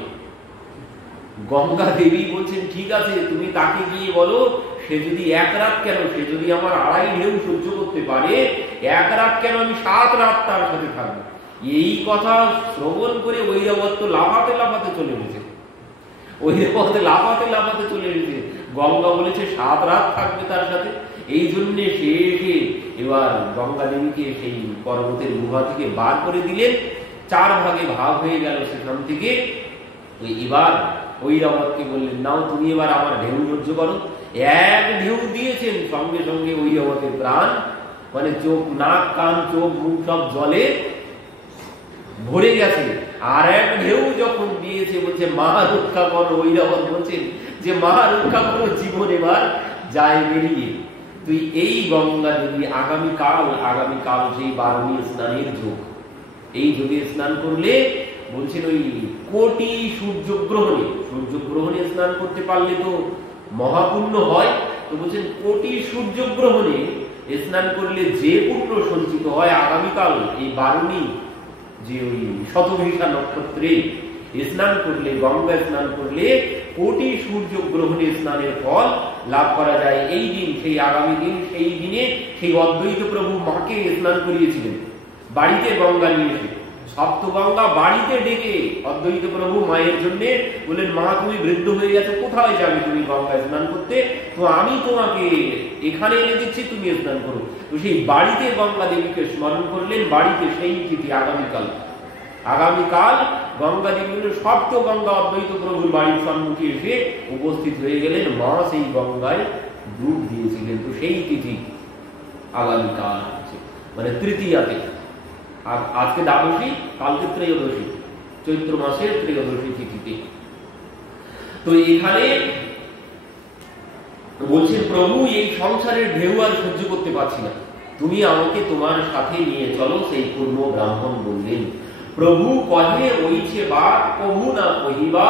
গঙ্গা দেবী বলছেন ঠিক আছে তুমি তাকে গিয়ে বলো, সে যদি এক রাত কেন, সে যদি আমার 2.5 ঢেউ সহ্য করতে পারে, এক রাত কেন আমি 7 রাত তার সাথে থাকবো। এই কথা শ্রবণ করে ঐরাবত তো লাফাতে লাফাতে চলে গেছে, ঐরাবত লাফাতে লাফাতে চলে গেছে। গঙ্গা বলেছে 7 রাত থাকবে তার সাথে। এই জন্যে সে এসে এবার গঙ্গা দেবীকে সেই পর্বতের গুহা থেকে বার করে দিলেন। 4 ভাগে ভাগ হয়ে গেল সেখান থেকে। এবার ঐরাবতকে বললেন নাও তুমি এবার আমার ঢেউ সহ্য করো। এক ঢেউ দিয়েছেন, সঙ্গে সঙ্গে ঐরাবতের প্রাণ, মানে চোখ নাক কান চোখ মুখ সব জলে ভরে গেছে। আর এক ঢেউ যখন দিয়েছে বলছে মা রক্ষা করো, ঐরাবত বলছেন যে মা রক্ষা করো, জীবন এবার যায় বেরিয়ে। তুই এই গঙ্গা দেবী আগামীকাল সেই বারুণী স্নানের যোগ, এই যোগে স্নান করলে বলছেন ওই কোটি সূর্যগ্রহণে স্নান করতে পারলে তো মহাপুণ্য হয়। তো বলছেন কোটি সূর্যগ্রহণে স্নান করলে যে পুণ্য সঞ্চিত হয়, আগামীকাল এই বারুণী যে ওই শতভিষা নক্ষত্রে স্নান করলে, গঙ্গা স্নান করলে কোটি সূর্য গ্রহণে স্নানের ফল লাভ করা যায়। এই দিন, সেই আগামী দিন, সেই দিনে সেই অদ্বৈত প্রভু মাকে স্নান করিয়েছিলেন বাড়িতে গঙ্গা নিয়ে এসে। সপ্তগঙ্গা বাড়িতে ডেকে অদ্বৈত প্রভু মায়ের জন্য বললেন, মা তুমি বৃদ্ধ হয়ে গেছো, কোথায় যাবে তুমি গঙ্গা স্নান করতে, তো আমি তোমাকে এখানে এনে দিচ্ছি, তুমি স্নান করো। তো সেই বাড়িতে গঙ্গা দেবীকে স্মরণ করলেন। বাড়িতে সেই তিথি আগামীকাল গঙ্গা দেবী সপ্তগঙ্গা অদ্বৈত প্রভুর বাড়ির সম্মুখে এসে উপস্থিত হয়ে গেলেন। মা সেই গঙ্গায় ডুব দিয়েছিলেন। তো সেই তিথি আগামীকাল হচ্ছে, মানে তৃতীয়াতে। আর আজকে দ্বাদশী, কালকে ত্রয়োদশী, চৈত্র মাসের ত্রয়োদশী তিথিতে। তো এখানে বলছেন, প্রভু এই সংসারের ঢেউ আর সহ্য করতে পারছি না, তুমি আমাকে তোমার সাথে নিয়ে চলো। সেই পূর্ণ ব্রাহ্মণ বললেন, প্রভু কহে ওইছে বাত কহু না কহিবা,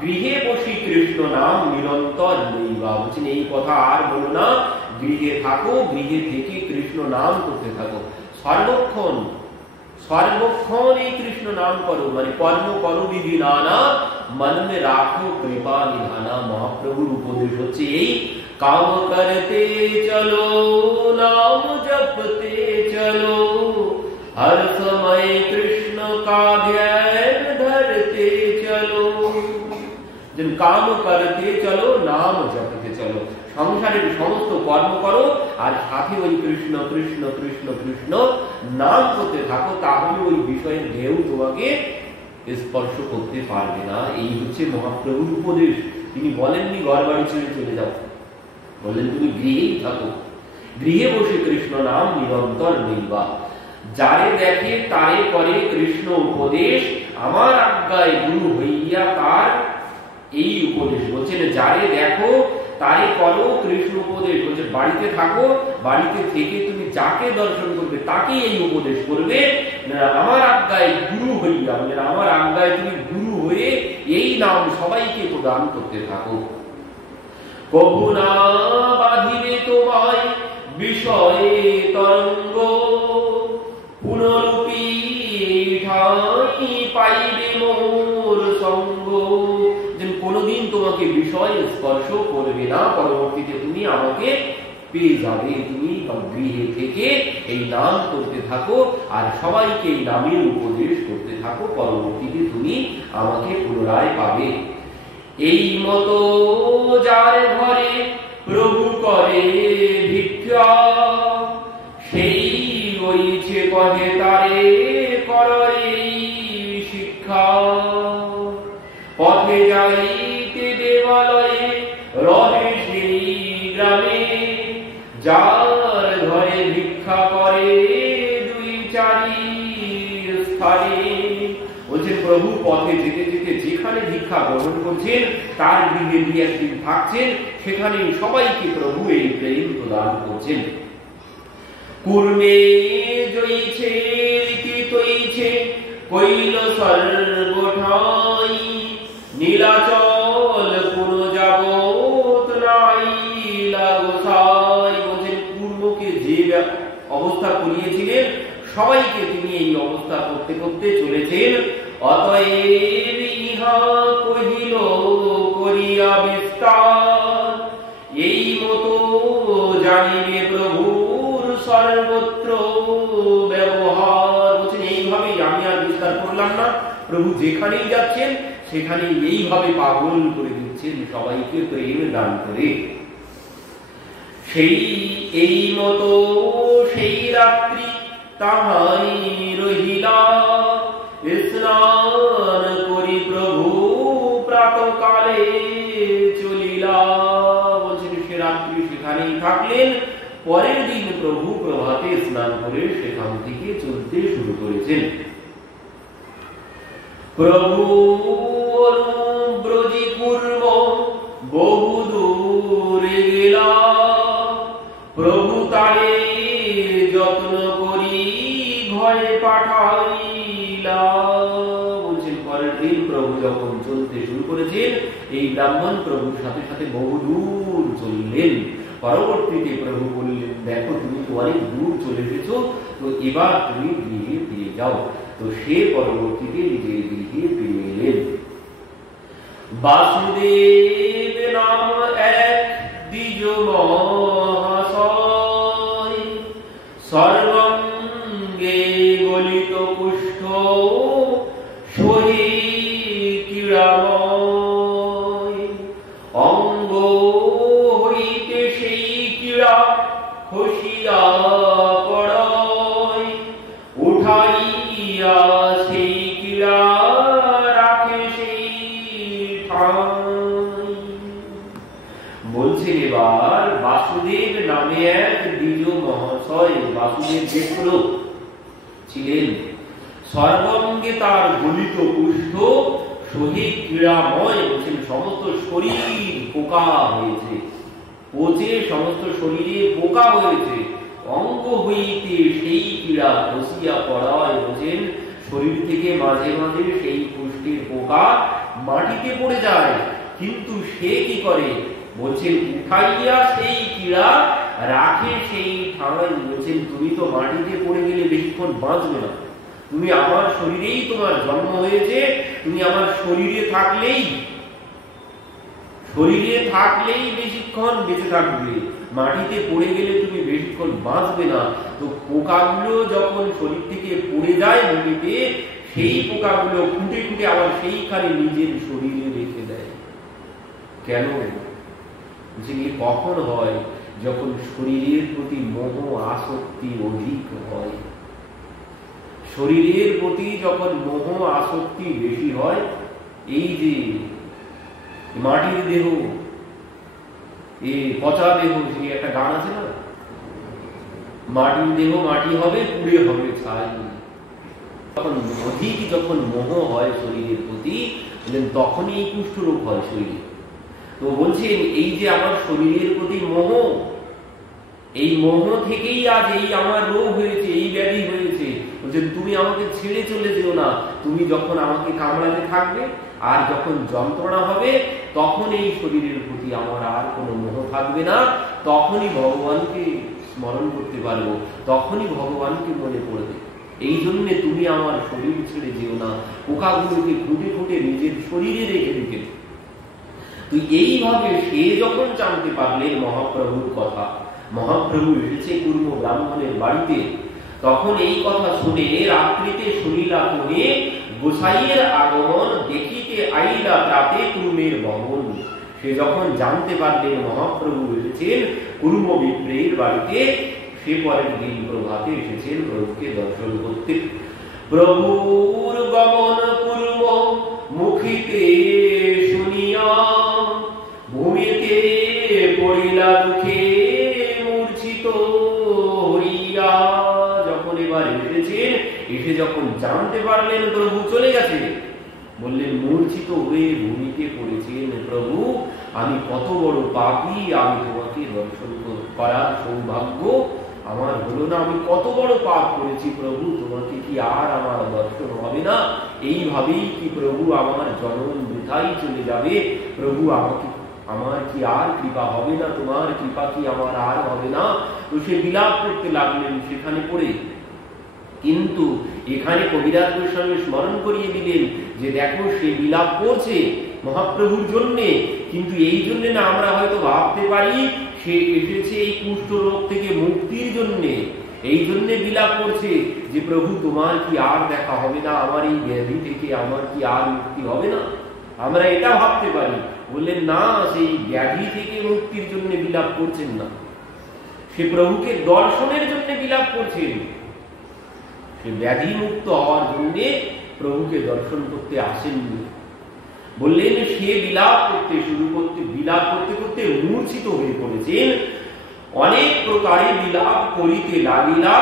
গৃহে বসি কৃষ্ণ নাম নিরন্তর লইবা। বলছেন এই কথা আর বলো না, গৃহে থাকো, গৃহে থেকে কৃষ্ণ নাম করতে থাকো, সর্বক্ষণ এই কৃষ্ণ নাম করো, মানে কর্ম করো বিধি নানা, মন মে রাখো কৃপা নিধানা। মহাপ্রভুর উপদেশ হচ্ছে এই, কাম করতে চলো, নাম জপতে চলো, हर समय कृष्ण का ध्यान धरते चलो। जिन काम करते चलो, नाम जपते चलो, সংসারের সমস্ত কর্ম করো আর সাথে ওই কৃষ্ণ কৃষ্ণ কৃষ্ণ কৃষ্ণ নাম করতে থাকো, তাহলে ওই বিষয়ের ঢেউ তোমাকে স্পর্শ করতে পারবে না। এই হচ্ছে মহাপ্রভুর উপদেশ। তিনি বলেননি ঘর বাড়ি ছেড়ে চলে যাও, বললেন তুমি গৃহেই থাকো, গৃহে বসে কৃষ্ণ নাম নিরন্তর লইবা। যারে দেখে তারে করে কৃষ্ণ উপদেশ, আমার আজ্ঞায় গুরু হইয়া তার এই উপদেশ। বলছেন যারে দেখো তারে করো কৃষ্ণ উপদেশ। বলছে বাড়িতে থাকো, বাড়িতে থেকে তুমি যাকে দর্শন করবে তাকেই এই উপদেশ করবে। আমার আজ্ঞায় গুরু হইয়া, মানে আমার আজ্ঞায় তুমি গুরু হয়ে এই নাম সবাইকে প্রদান করতে থাকো। কবু না বাঁধিবে তোমায় বিষয়ে তরঙ্গ, পুনরূপী ঠাই পাইবে মোর সঙ্গ। যেন কোনদিন তোমাকে বিষয় স্পর্শ করবে না, পরবর্তীতে তুমি আমাকে পেয়ে যাবে। তুমি গৃহে থেকে এই নাম করতে থাকো আর সবাইকে এই নামের উপদেশ করতে থাকো, পরবর্তীতে তুমি আমাকে পুনরায় পাবে। এই মতো যার ঘরে প্রভু করে ভিক্ষা, সেই হইছে কহে তারে করে শিক্ষা। পথে যাইতে দেবালয়ে রহে সেই গ্রামে, যার ঘরে ভিক্ষা করে দুই চারি স্থানে। বলছেন প্রভু পথে যেতে যেতে যেখানে ভিক্ষা গ্রহণ করছেন, তার গৃহে দিয়ে একদিন থাকছেন, সেখানে সবাইকে প্রভু এই প্রেম প্রদান করছেন। কুর্মে জইছে রীতি তৈছে কইল সর্বঠাই, নীলাচল পুন যাবত নাই লাগোসাই। বলছেন পূর্বকে যে অবস্থা করিয়েছিলেন সবাইকে তিনি এই অবস্থা করতে করতে চলেছেন। অতএব ইহা কহিল করিয়া বিস্তার, এই মতো জানিবে প্রভুর সর্বত্র ব্যবহার। বলছেন এইভাবেই, আমি আর বিস্তার করলাম না, প্রভু যেখানেই যাচ্ছেন সেখানেই এইভাবে পাগল করে দিচ্ছেন সবাইকে প্রেম দান করে। সেই এই মতো সেই রাত্রি তাহাই রহিলা, স্নান করি প্রভু প্রাতকালে চলিলা। বলছেন সে রাত্রি সেখানেই থাকলেন, পরের দিন প্রভু প্রভাতে স্নান করে সেখান থেকে চলতে শুরু করেছেন। প্রভু ব্রজি পূর্ব বহু দূরে গেলা, প্রভু তারে যত্ন করি ঘরে পাঠাইলা। বলছেন পরের দিন প্রভু যখন চলতে শুরু করেছেন, এই ব্রাহ্মণ প্রভুর সাথে সাথে বহু দূর চললেন। পরবর্তীতে প্রভু বললেন, দেখো তুমি তো অনেক দূর চলে এসেছো, তো এবার তুমি গৃহে ফিরে যাও। তো সে পরবর্তীতে নিজের গৃহে ফিরে এলেন। বললেন, বাসুদেব নাম এক দ্বিজ মহাশয়, সর্বাঙ্গে গলিত কুষ্ঠ সহি ক্রীড়াময়, অঙ্গ হইতে সেই ক্রীড়া খসিয়া পড়য়, উঠাইয়া সেই ক্রীড়া রাখে সেই ঠাঁই। বলছেন এবার বাসুদেব নামে এক দ্বিজ মহাশয়, বাসুদেব বিপ্র ছিলেন, সর্বাঙ্গে তার গলিত কুষ্ঠ সহি ক্রীড়াময়, বলছেন সমস্ত শরীর পোকা হয়েছে, পচে সমস্ত শরীরে পোকা হয়েছে, অঙ্গ হইতে সেই ক্রীড়া বসিয়া পড়ায়, বলছেন শরীর থেকে মাঝে মাঝে সেই কুষ্ঠের পোকা মাটিতে পড়ে যায়, কিন্তু সে কি করে, বলছেন উঠাইয়া সেই ক্রীড়া রাখে সেই ঠাঁই। বলছেন তুমি তো মাটিতে পড়ে গেলে বেশিক্ষণ বাঁচবে না, তুমি আমার শরীরেই তোমার জন্ম হয়েছে, তুমি আমার শরীরে থাকলেই বেশিক্ষণ বেঁচে থাকবে, মাটিতে পড়ে গেলে তুমি বেশিক্ষণ বাঁচবে না। তো পোকাগুলো যখন শরীর থেকে পড়ে যায় মাটিতে, সেই পোকাগুলো খুঁটে খুঁটে আবার সেইখানে নিজের শরীরে রেখে দেয়। কেন? কখন হয়? যখন শরীরের প্রতি মোহ আসক্তি অধিক হয়। শরীরের প্রতি যখন মোহ আসক্তি বেশি হয়, এই যে মাটির দেহ, এই পচা দেহ, সেই একটা গান আছে না, মাটির দেহ মাটি হবে, পুড়ে হবে ছাই। তখন অধিক যখন মোহ হয় শরীরের প্রতি, তখনই এই কুষ্ঠ রোগ হয় শরীরে। তো বলছেন এই যে আমার শরীরের প্রতি মোহ, এই মোহ থেকেই আজ এই আমার রোগ হয়েছে, এই ব্যাধি হয়েছে। বলছেন তুমি আমাকে ছেড়ে চলে যেও না, তুমি যখন আমাকে কামড়াতে থাকবে আর যখন যন্ত্রণা হবে, তখন এই শরীরের প্রতি আমার আর কোনো মোহ থাকবে না, তখনই ভগবানকে স্মরণ করতে পারবো, তখনই ভগবানকে মনে পড়বে। এই জন্যে তুমি আমার শরীর ছেড়ে যেও না, পোকাগুলোকে খুঁটে খুঁটে নিজের শরীরে রেখে দিতে। তো এইভাবে সে যখন জানতে পারলেন মহাপ্রভুর কথা, মহাপ্রভু এসেছে কুর্ম ব্রাহ্মণের বাড়িতে, তখন এই কথা শুনে রাত্রিতে শুনিলা কোনে গোসাইয়ের আগমন, দেখিতে আইলা তাতে কুর্মের ভবন। সে যখন জানতে পারলেন মহাপ্রভু এসেছেন কুর্ম বিপ্রের বাড়িতে, সে পরের দিন প্রভাতে এসেছেন প্রভুকে দর্শন করতে। প্রভুর গমন কুর্ম মুখিতে শুনিয়া, ভূমিতে পড়িলা দুঃখে মূর্ছিত হইয়া। যখন এবার এসেছেন, এসে যখন জানতে পারলেন প্রভু চলে গেছে, বললেন মূর্ছিত হয়ে ভূমিতে পড়েছেন, প্রভু আমি কত বড় পাপী, আমি তোমাকে দর্শন করার সৌভাগ্য আমার হলো না, আমি কত বড় পাপ করেছি প্রভু, তোমাকে কি আর আমার দর্শন হবে না? এইভাবেই কি প্রভু আমার জন্ম বৃথাই চলে যাবে? প্রভু আমার কি আর কৃপা হবে না? তোমার কৃপা কি আমার আর হবে না? তো সে বিলাপ করতে লাগলেন সেখানে পড়ে। কিন্তু এখানে কবিরাজ গোস্বামী স্মরণ করিয়ে দিলেন যে দেখো সে বিলাপ করছে মহাপ্রভুর জন্যে, কিন্তু এই জন্য না আমরা হয়তো ভাবতে পারি সে এসেছে এই কুষ্ঠ রোগ থেকে মুক্তির জন্যে, এই জন্য বিলাপ করছে যে প্রভু তোমার কি আর দেখা হবে না, আমার এই ব্যাধি থেকে আমার কি আর মুক্তি হবে না, আমরা এটা ভাবতে পারি। বললেন না, সেই ব্যাধি থেকে মুক্তির জন্য বিলাপ করছেন না, সে প্রভুকে দর্শনের জন্য বিলাপ করছেন। সে ব্যাধি মুক্ত হওয়ার জন্য প্রভুকে দর্শন করতে আসেননি। বললেন সে বিলাপ করতে করতে মূর্ছিত হয়ে পড়েছেন, অনেক প্রকারে বিলাপ করিতে লাগিলা,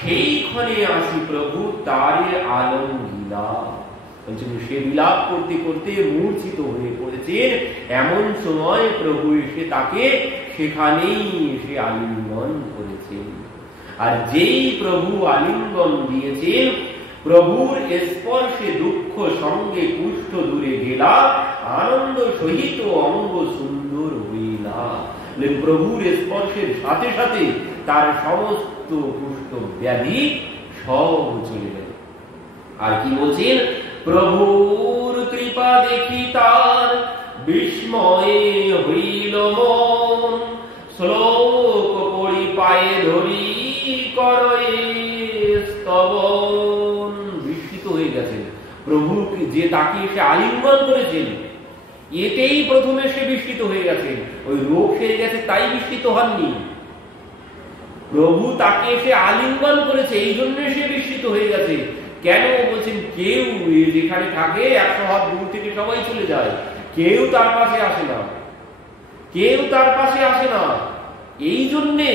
সেইখানে আসি প্রভু তারে আলমগিলা। সে বিলাপ করতে করতে মূর্ছিত হয়ে পড়েছেন, এমন সময় প্রভু এসে তাকে সেখানেই এসে আলিঙ্গন করেছেন। আর যেই প্রভু আলিঙ্গন দিয়েছেন, প্রভুর স্পর্শে দুঃখ সঙ্গে কুষ্ঠ দূরে গেলা, আনন্দ সহিত অঙ্গ সুন্দর হইলা। প্রভুর স্পর্শের সাথে সাথে তার সমস্ত কুষ্ঠ ব্যাধি সব চলে গেল। আর কি বলছেন? প্রভুর কৃপা দেখি তার বিস্ময়ে হইল মন, শ্লোক পড়ি পায়ে ধরি করে স্তবন। বিস্মিত হয়ে গেছেন প্রভু যে তাকে এসে আলিঙ্গন করেছেন, এতেই প্রথমে সে বিস্মিত হয়ে গেছেন। ওই রোগ সেরে গেছে তাই বিস্মিত হননি, প্রভু তাকে এসে আলিঙ্গন করেছে এই জন্য সে বিস্মিত হয়ে গেছে। কেন বলছেন? কেউ যেখানে থাকে 100 হাত দূর থেকে সবাই চলে যায়, কেউ তার পাশে আসে না, কেউ তার পাশে আসে না। এই জন্যে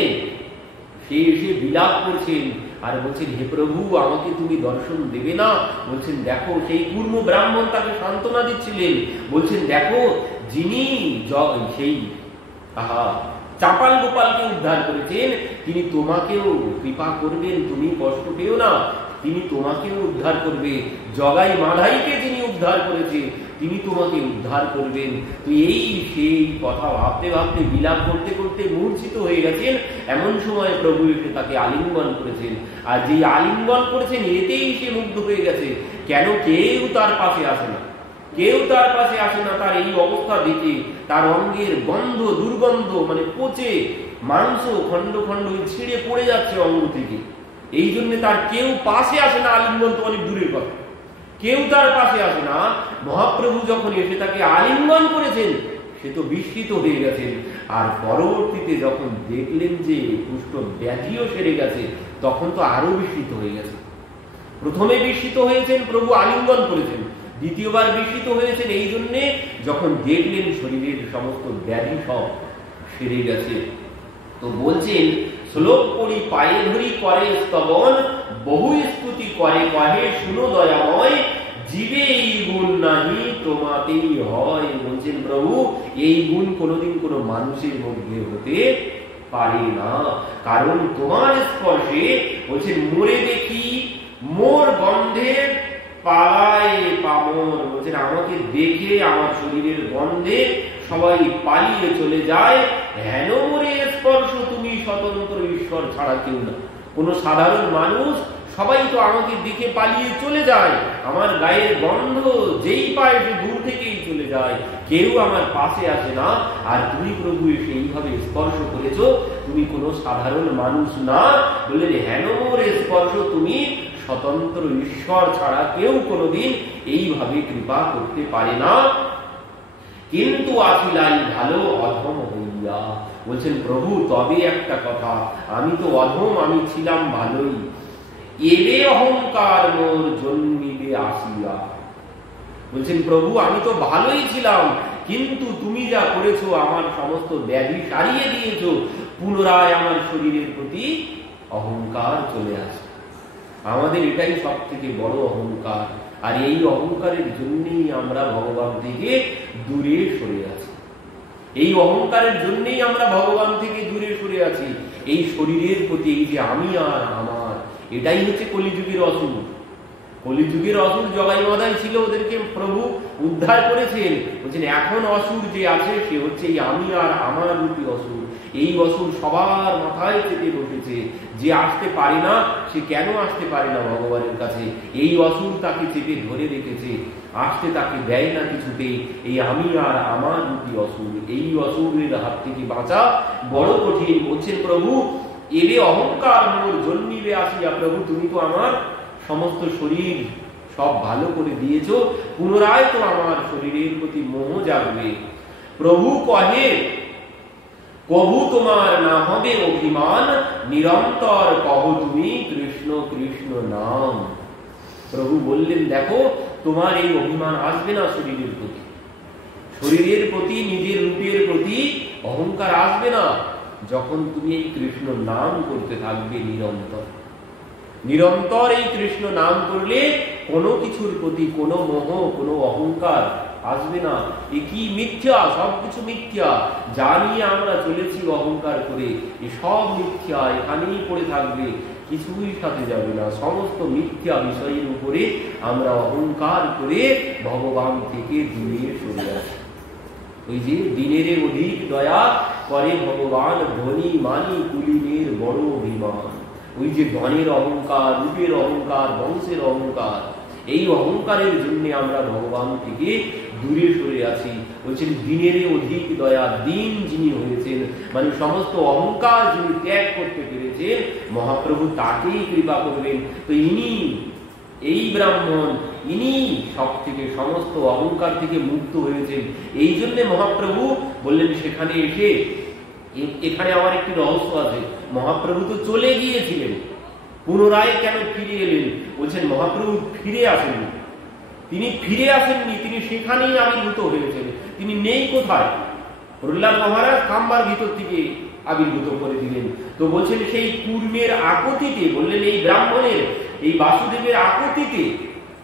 সে এসে বিলাপ করছেন আর বলছেন, হে প্রভু আমাকে তুমি দর্শন দেবে না? বলছেন দেখো, সেই কুর্ম ব্রাহ্মণ তাকে সান্ত্বনা দিচ্ছিলেন, বলছেন দেখো যিনি সেই চাপাল গোপালকে উদ্ধার করেছেন তিনি তোমাকেও কৃপা করবেন, তুমি কষ্ট পেও না, তিনি তোমাকেও উদ্ধার করবে। জগাই মাধাইকে যিনি উদ্ধার করেছে তিনি তোমাকে উদ্ধার করবেন। তো এই সেই কথা ভাবতে ভাবতে বিলাপ করতে করতে মূর্ছিত হয়ে গেছেন। এমন সময় প্রভু এসে তাকে আলিঙ্গন করেছেন, আর যে আলিঙ্গন করেছেন এতেই সে মুগ্ধ হয়ে গেছে। কেন? কেউ তার পাশে আসে না, কেউ তার পাশে আসে না। তার এই অবস্থা দেখে তার অঙ্গের গন্ধ, দুর্গন্ধ, মানে পচে মাংস খন্ড খন্ড ছিঁড়ে পড়ে যাচ্ছে অঙ্গ থেকে। এই জন্য তার কেউ পাশে আসে না। আলিঙ্গন তো অনেক দূরের কথা, কেউ তার পাশে আসে না। মহাপ্রভু যখন এসে তাকে আলিঙ্গন করেছেন সে তো বিস্মিত হয়ে গেছেন। আর পরবর্তীতে যখন দেখলেন যে কুষ্ঠ ব্যাধিও সেরে গেছে তখন তো আরো বিস্মিত হয়ে গেছে। প্রথমে বিস্মিত হয়েছেন প্রভু আলিঙ্গন করেছেন, দ্বিতীয়বার বিস্মিত হয়েছেন এই জন্যে যখন দেখলেন শরীরের সমস্ত ব্যাধি সব সেরে গেছে। তো বলছেন, শ্লোক পড়ি পায়ে ধরি করে স্তবন, বহু স্তুতি করে কহে শুনো দয়াময়, জীবে এই গুণ নাহি তোমাতেই হয়। বলছেন প্রভু এই গুণ কোনোদিন কোনো মানুষের মধ্যে হতে পারে না, কারণ তোমার স্পর্শে বলছেন মোরে দেখি মোর গন্ধের পালায় পামর। বলছেন আমাকে দেখে আমার শরীরের গন্ধে সবাই পালিয়ে চলে যায়। হেন মোরে স্পর্শ তুমি স্বতন্ত্র ঈশ্বর ছাড়া কেউ না। কোন সাধারণ মানুষ সবাই তো আমাকে দেখে পালিয়ে চলে যায়, আমার গায়ের গন্ধ যেই পায় সে দূর থেকেই চলে যায়, কেউ আমার পাশে আসে না। আর তুমি প্রভু এসে এইভাবে স্পর্শ করেছো, তুমি কোনো সাধারণ মানুষ না। বললেন হেন মোরে স্পর্শ তুমি স্বতন্ত্র ঈশ্বর ছাড়া কেউ কোনোদিন এইভাবে কৃপা করতে পারে না। কিন্তু আছিলাই ভালো অধম হইয়া। বলছেন প্রভু তবে একটা কথা, আমি তো অধম, আমি ছিলাম ভালোই, এবে অহংকার মোর জন্মিবে আসিয়া। বলছেন প্রভু আমি তো ভালোই ছিলাম, কিন্তু তুমি যা করেছো আমার সমস্ত ব্যাধি সারিয়ে দিয়েছো, পুনরায় আমার শরীরের প্রতি অহংকার চলে আসে। আমাদের এটাই সব থেকে বড় অহংকার, আর এই অহংকারের জন্যই আমরা ভগবান থেকে দূরে সরে আছি। এই অহংকারের জন্যই আমরা ভগবান থেকে দূরে সরে আছি। এই শরীরের প্রতি এই যে আমি আর আমার, এটাই হচ্ছে কলিযুগের অসুর। কলিযুগের অসুর জগাই মাদাই ছিল, ওদেরকে প্রভু উদ্ধার করেছেন। বলছেন এখন অসুর যে আছে সে হচ্ছে এই আমি আর আমার রূপী অসুর। এই অসুর সবার মাথায় চেপে বসেছে। যে আসতে পারে না সে কেন আসতে পারে না ভগবানের কাছে? এই অসুর তাকে চেপে ধরে রেখেছে, আসতে তাকে দেয় না কিছুতেই। এই আমি আর আমার রূপী অসুর, এই অসুরের হাত থেকে বাঁচা বড় কঠিন। বলছেন প্রভু এবে অহংকার মোর জন্মিবে আসিয়া। প্রভু তুমি তো আমার সমস্ত শরীর সব ভালো করে দিয়েছো, পুনরায় তো আমার শরীরের প্রতি মোহ জাগবে। প্রভু কহে কবু তোমার না হবে অভিমান, নিরন্তর কহ তুমি কৃষ্ণ কৃষ্ণ নাম। প্রভু বললেন দেখো তোমার এই অভিমান আসবে না শরীরের প্রতি, শরীরের প্রতি নিজের রূপের প্রতি অহংকার আসবে না যখন তুমি এই কৃষ্ণ নাম করতে থাকবে নিরন্তর। নিরন্তর এই কৃষ্ণ নাম করলে কোনো কিছুর প্রতি কোনো মোহ কোনো অহংকার আসবে না। এ কি মিথ্যা, সবকিছু মিথ্যা। যা নিয়ে আমরা চলেছি অহংকার করে এ সব মিথ্যা, এখানেই পড়ে থাকবে, কিছুই সাথে যাবে না। সমস্ত মিথ্যা বিষয়ের উপরে আমরা অহংকার করে ভগবান থেকে দূরে সরে আসি। ওই যে দিনের অধিক দয়া করে ভগবান, ধনী মানি কুলীনের বড় অভিমান। ওই যে ধনের অহংকার, রূপের অহংকার, বংশের অহংকার, এই অহংকারের জন্য আমরা ভগবান থেকে দূরে সরে আছি। বলছেন দিনের অধিক দয়া দিন যিনি হয়েছেন, মানে সমস্ত অহংকার যিনি ত্যাগ করতে পেরেছেন মহাপ্রভু তাকেই কৃপা করবেন। তো ইনি এই ব্রাহ্মণ, ইনি সব থেকে সমস্ত অহংকার থেকে মুক্ত হয়েছেন। এই জন্য মহাপ্রভু বললেন সেখানে এসে, এখানে আমার একটি রহস্য আছে, মহাপ্রভু তো চলে গিয়েছিলেন, পুনরায় কেন ফিরে এলেন? বলছেন মহাপ্রভু ফিরে আসেননি, তিনি ফিরে আসেননি, তিনি সেখানেই আবির্ভূত হয়েছেন। তিনি নেই কোথায়? প্রহ্লাদ মহারাজ খাম্বার ভিতর থেকে আবির্ভূত করে দিলেন। তো বলছেন সেই পূর্বের আকতিতে, বললেন এই ব্রাহ্মণের, এই বাসুদেবের আকতিতে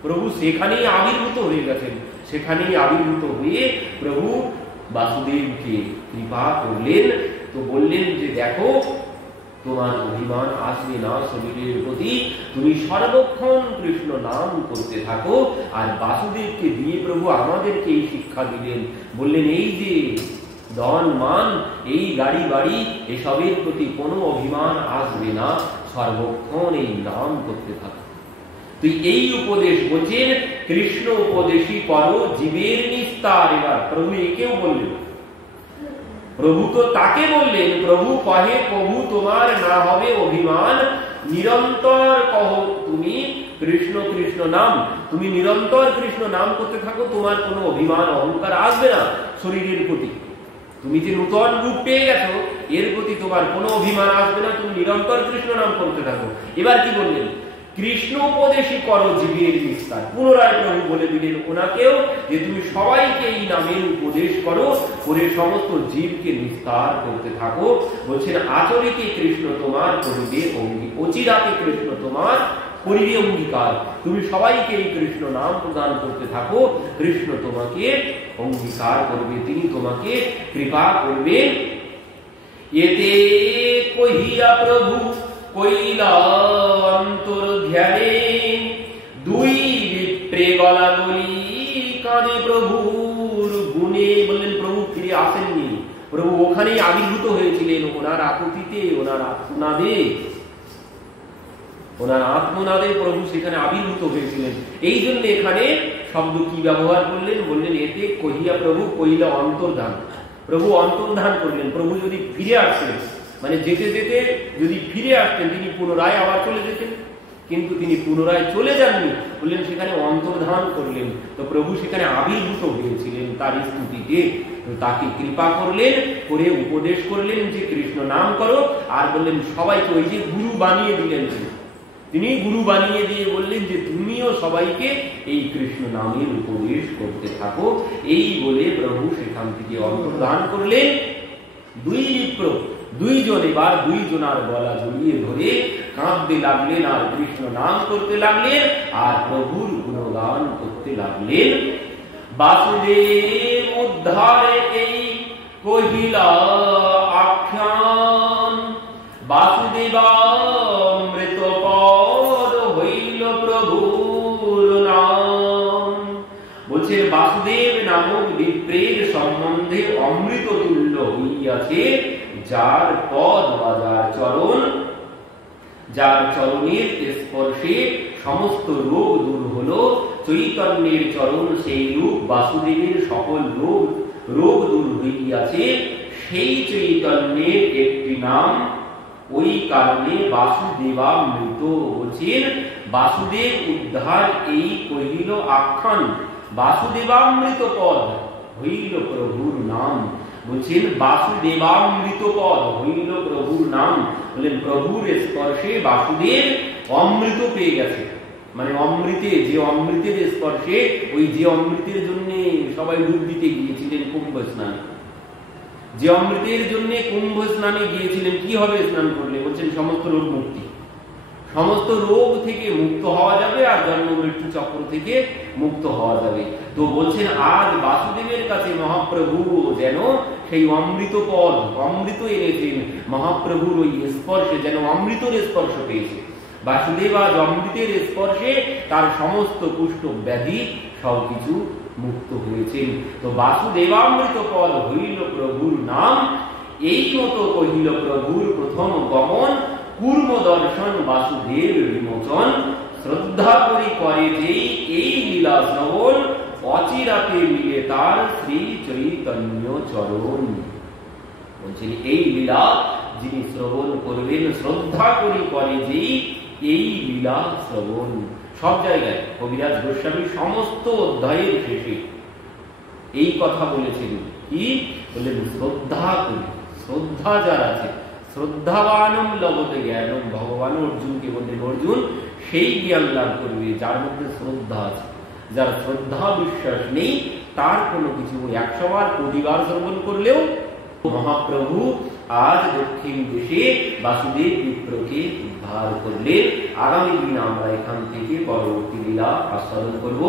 প্রভু সেখানেই আবির্ভূত হয়ে গেছেন। সেখানেই আবির্ভূত হয়ে প্রভু বাসুদেবকে কৃপা করলেন। তো বললেন যে দেখো, তোমার অভিমান আসবে না শরীরের প্রতি, তুমি সর্বক্ষণ কৃষ্ণ নাম করতে থাকো। আর বাসুদেবকে দিয়ে প্রভু আমাদেরকে এই শিক্ষা দিলেন, বললেন এই যে ধন মান, এই গাড়ি বাড়ি, এসবের প্রতি কোনো অভিমান আসবে না, সর্বক্ষণ এই নাম করতে থাকো। তুই এই উপদেশ বলছেন, কৃষ্ণ উপদেশই করো জীবের নিস্তার। এবার প্রভু একেও বললেন, প্রভু তো তাকে বললেন, প্রভু কহে প্রভু তোমার না হবে অভিমান, নিরন্তর কহ তুমি কৃষ্ণ কৃষ্ণ নাম। তুমি নিরন্তর কৃষ্ণ নাম করতে থাকো, তোমার কোনো অভিমান অহংকার আসবে না শরীরের প্রতি। তুমি যে নূতন রূপ পেয়ে গেছো, এর প্রতি তোমার কোনো অভিমান আসবে না, তুমি নিরন্তর কৃষ্ণ নাম করতে থাকো। এবার কি বললেন? কৃষ্ণ উপদেশই করো জীবের নিস্তার। পুনরায় প্রভু বলে দিলেন ওনাকেও যে তুমি সবাইকে এই নামের উপদেশ করো, করে সমস্ত জীবকে নিস্তার করতে থাকো। বলছেন আচরিতে কৃষ্ণ তোমার করিবে অঙ্গীকার, অচিরাতে কৃষ্ণ তোমার করিবে অঙ্গীকার। তুমি সবাইকে এই কৃষ্ণ নাম প্রদান করতে থাকো, কৃষ্ণ তোমাকে অঙ্গীকার করবে, তিনি তোমাকে কৃপা করবে। এতে কহিয়া প্রভু কইলা অন্তর ধ্যানে, দুই বিপ্রে গলা গলি কাঁদে প্রভুর গুণে। বললেন প্রভু ফিরে আসেননি, প্রভু ওখানেই আবির্ভূত হয়েছিলেন, ওনার আকুতিতে, ওনার আত্মনাদে, ওনার আত্মনাদে প্রভু সেখানে আবির্ভূত হয়েছিলেন। এই জন্য এখানে শব্দ কি ব্যবহার করলেন? বললেন এতে কহিয়া প্রভু কইলা অন্তর্ধান। প্রভু অন্তর্ধান করলেন। প্রভু যদি ফিরে আসতেন, মানে যেতে যেতে যদি ফিরে আসতেন, তিনি পুনরায় আবার চলে যেতেন, কিন্তু তিনি পুনরায় চলে যাননি, বললেন সেখানে অন্তর্ধান করলেন। তো প্রভু সেখানে আবির্ভূত হয়েছিলেন তার স্তুতিতে, তাকে কৃপা করলেন, করে উপদেশ করলেন যে কৃষ্ণ নাম করো। আর বললেন সবাইকে, ওই যে গুরু বানিয়ে দিলেন, তিনি গুরু বানিয়ে দিয়ে বললেন যে তুমিও সবাইকে এই কৃষ্ণ নামের উপদেশ করতে থাকো। এই বলে প্রভু সেখান থেকে অন্তর্ধান করলেন। দুইজন এবার দুইজনার গলা জড়িয়ে ধরে কাঁদতে লাগলেন, আর কৃষ্ণ নাম করতে লাগলেন, আর প্রভুর গুণগান করতে লাগলেন। বাসুদেব উদ্ধারে এই কহিলা আখ্যান, বাসুদেবামৃত পদ হইল প্রভুর নাম। বলছে বাসুদেব নামক বিপ্রের সম্বন্ধে অমৃত তুল্য হইয়াছে যার পদ বা যার চরণের স্পর্শে সমস্ত রোগ দূর হলো। চৈতন্যের চরণ সেই রূপ, বাসুদেবের সকল রোগ দূর হইয়াছে। সেই চৈতন্যের একটি নাম, ওই কারণে বাসুদেবামৃত। বলছেন বাসুদেব উদ্ধার এই কহিল আখ্যান, বাসুদেবামৃত পদ হইল প্রভুর নাম। বলছেন বাসুদেবামৃত পদ হইল প্রভুর নাম। বললেন প্রভুর স্পর্শে বাসুদেব অমৃত পেয়ে গেছে, মানে অমৃতে, যে অমৃতের স্পর্শে, ওই যে অমৃতের জন্য সবাই ডুব দিতে গিয়েছিলেন কুম্ভ স্নানে, যে অমৃতের জন্য কুম্ভ স্নানে গিয়েছিলেন, কি হবে স্নান করলে? বলছেন সমস্ত রোগ মুক্তি, সমস্ত রোগ থেকে মুক্ত হওয়া যাবে, আর জন্ম মৃত্যু চক্র থেকে মুক্ত হওয়া যাবে। তো বলছেন আজ বাসুদেবের কাছে মহাপ্রভু যেন সেই অমৃত পদ, অমৃত এনেছেন, মহাপ্রভুর ওই স্পর্শে যেন অমৃতের স্পর্শ পেয়েছে। বাসুদেব আজ অমৃতের স্পর্শে তার সমস্ত কুষ্ঠ ব্যাধি সবকিছু মুক্ত হয়েছেন। তো বাসুদেবামৃত পদ হইল প্রভুর নাম, এই মতো কহিল প্রভুর প্রথম গমন, কূর্ম দর্শন বাসুদেব বিমোচন। শ্রদ্ধা করি করে যেই এই লীলা শ্রবণ, অচিরাতে মিলে তার শ্রী চৈতন্য চরণ। বলছেন এই লীলা যিনি শ্রবণ করবেন, শ্রদ্ধা করি করে যেই এই লীলা শ্রবণ। সব জায়গায় কবিরাজ গোস্বামী সমস্ত অধ্যায়ের শেষে এই কথা বলেছেন, কি বললেন? শ্রদ্ধা করি। শ্রদ্ধা যার আছে, শ্রদ্ধাবানম লভতে জ্ঞানম, ভগবান অর্জুনকে বললেন অর্জুন সেই জ্ঞান লাভ করবে যার মধ্যে শ্রদ্ধা আছে। যার শ্রদ্ধা বিশ্বাস নেই তার কোনো কিছু 100 বার কোটিবার শ্রবণ করলেও। মহাপ্রভু আজ দক্ষিণ দেশে বাসুদেব বিপ্রকে উদ্ধার করলেন। আগামী দিন আমরা এখান থেকে পরবর্তী লীলা আস্বাদন করব।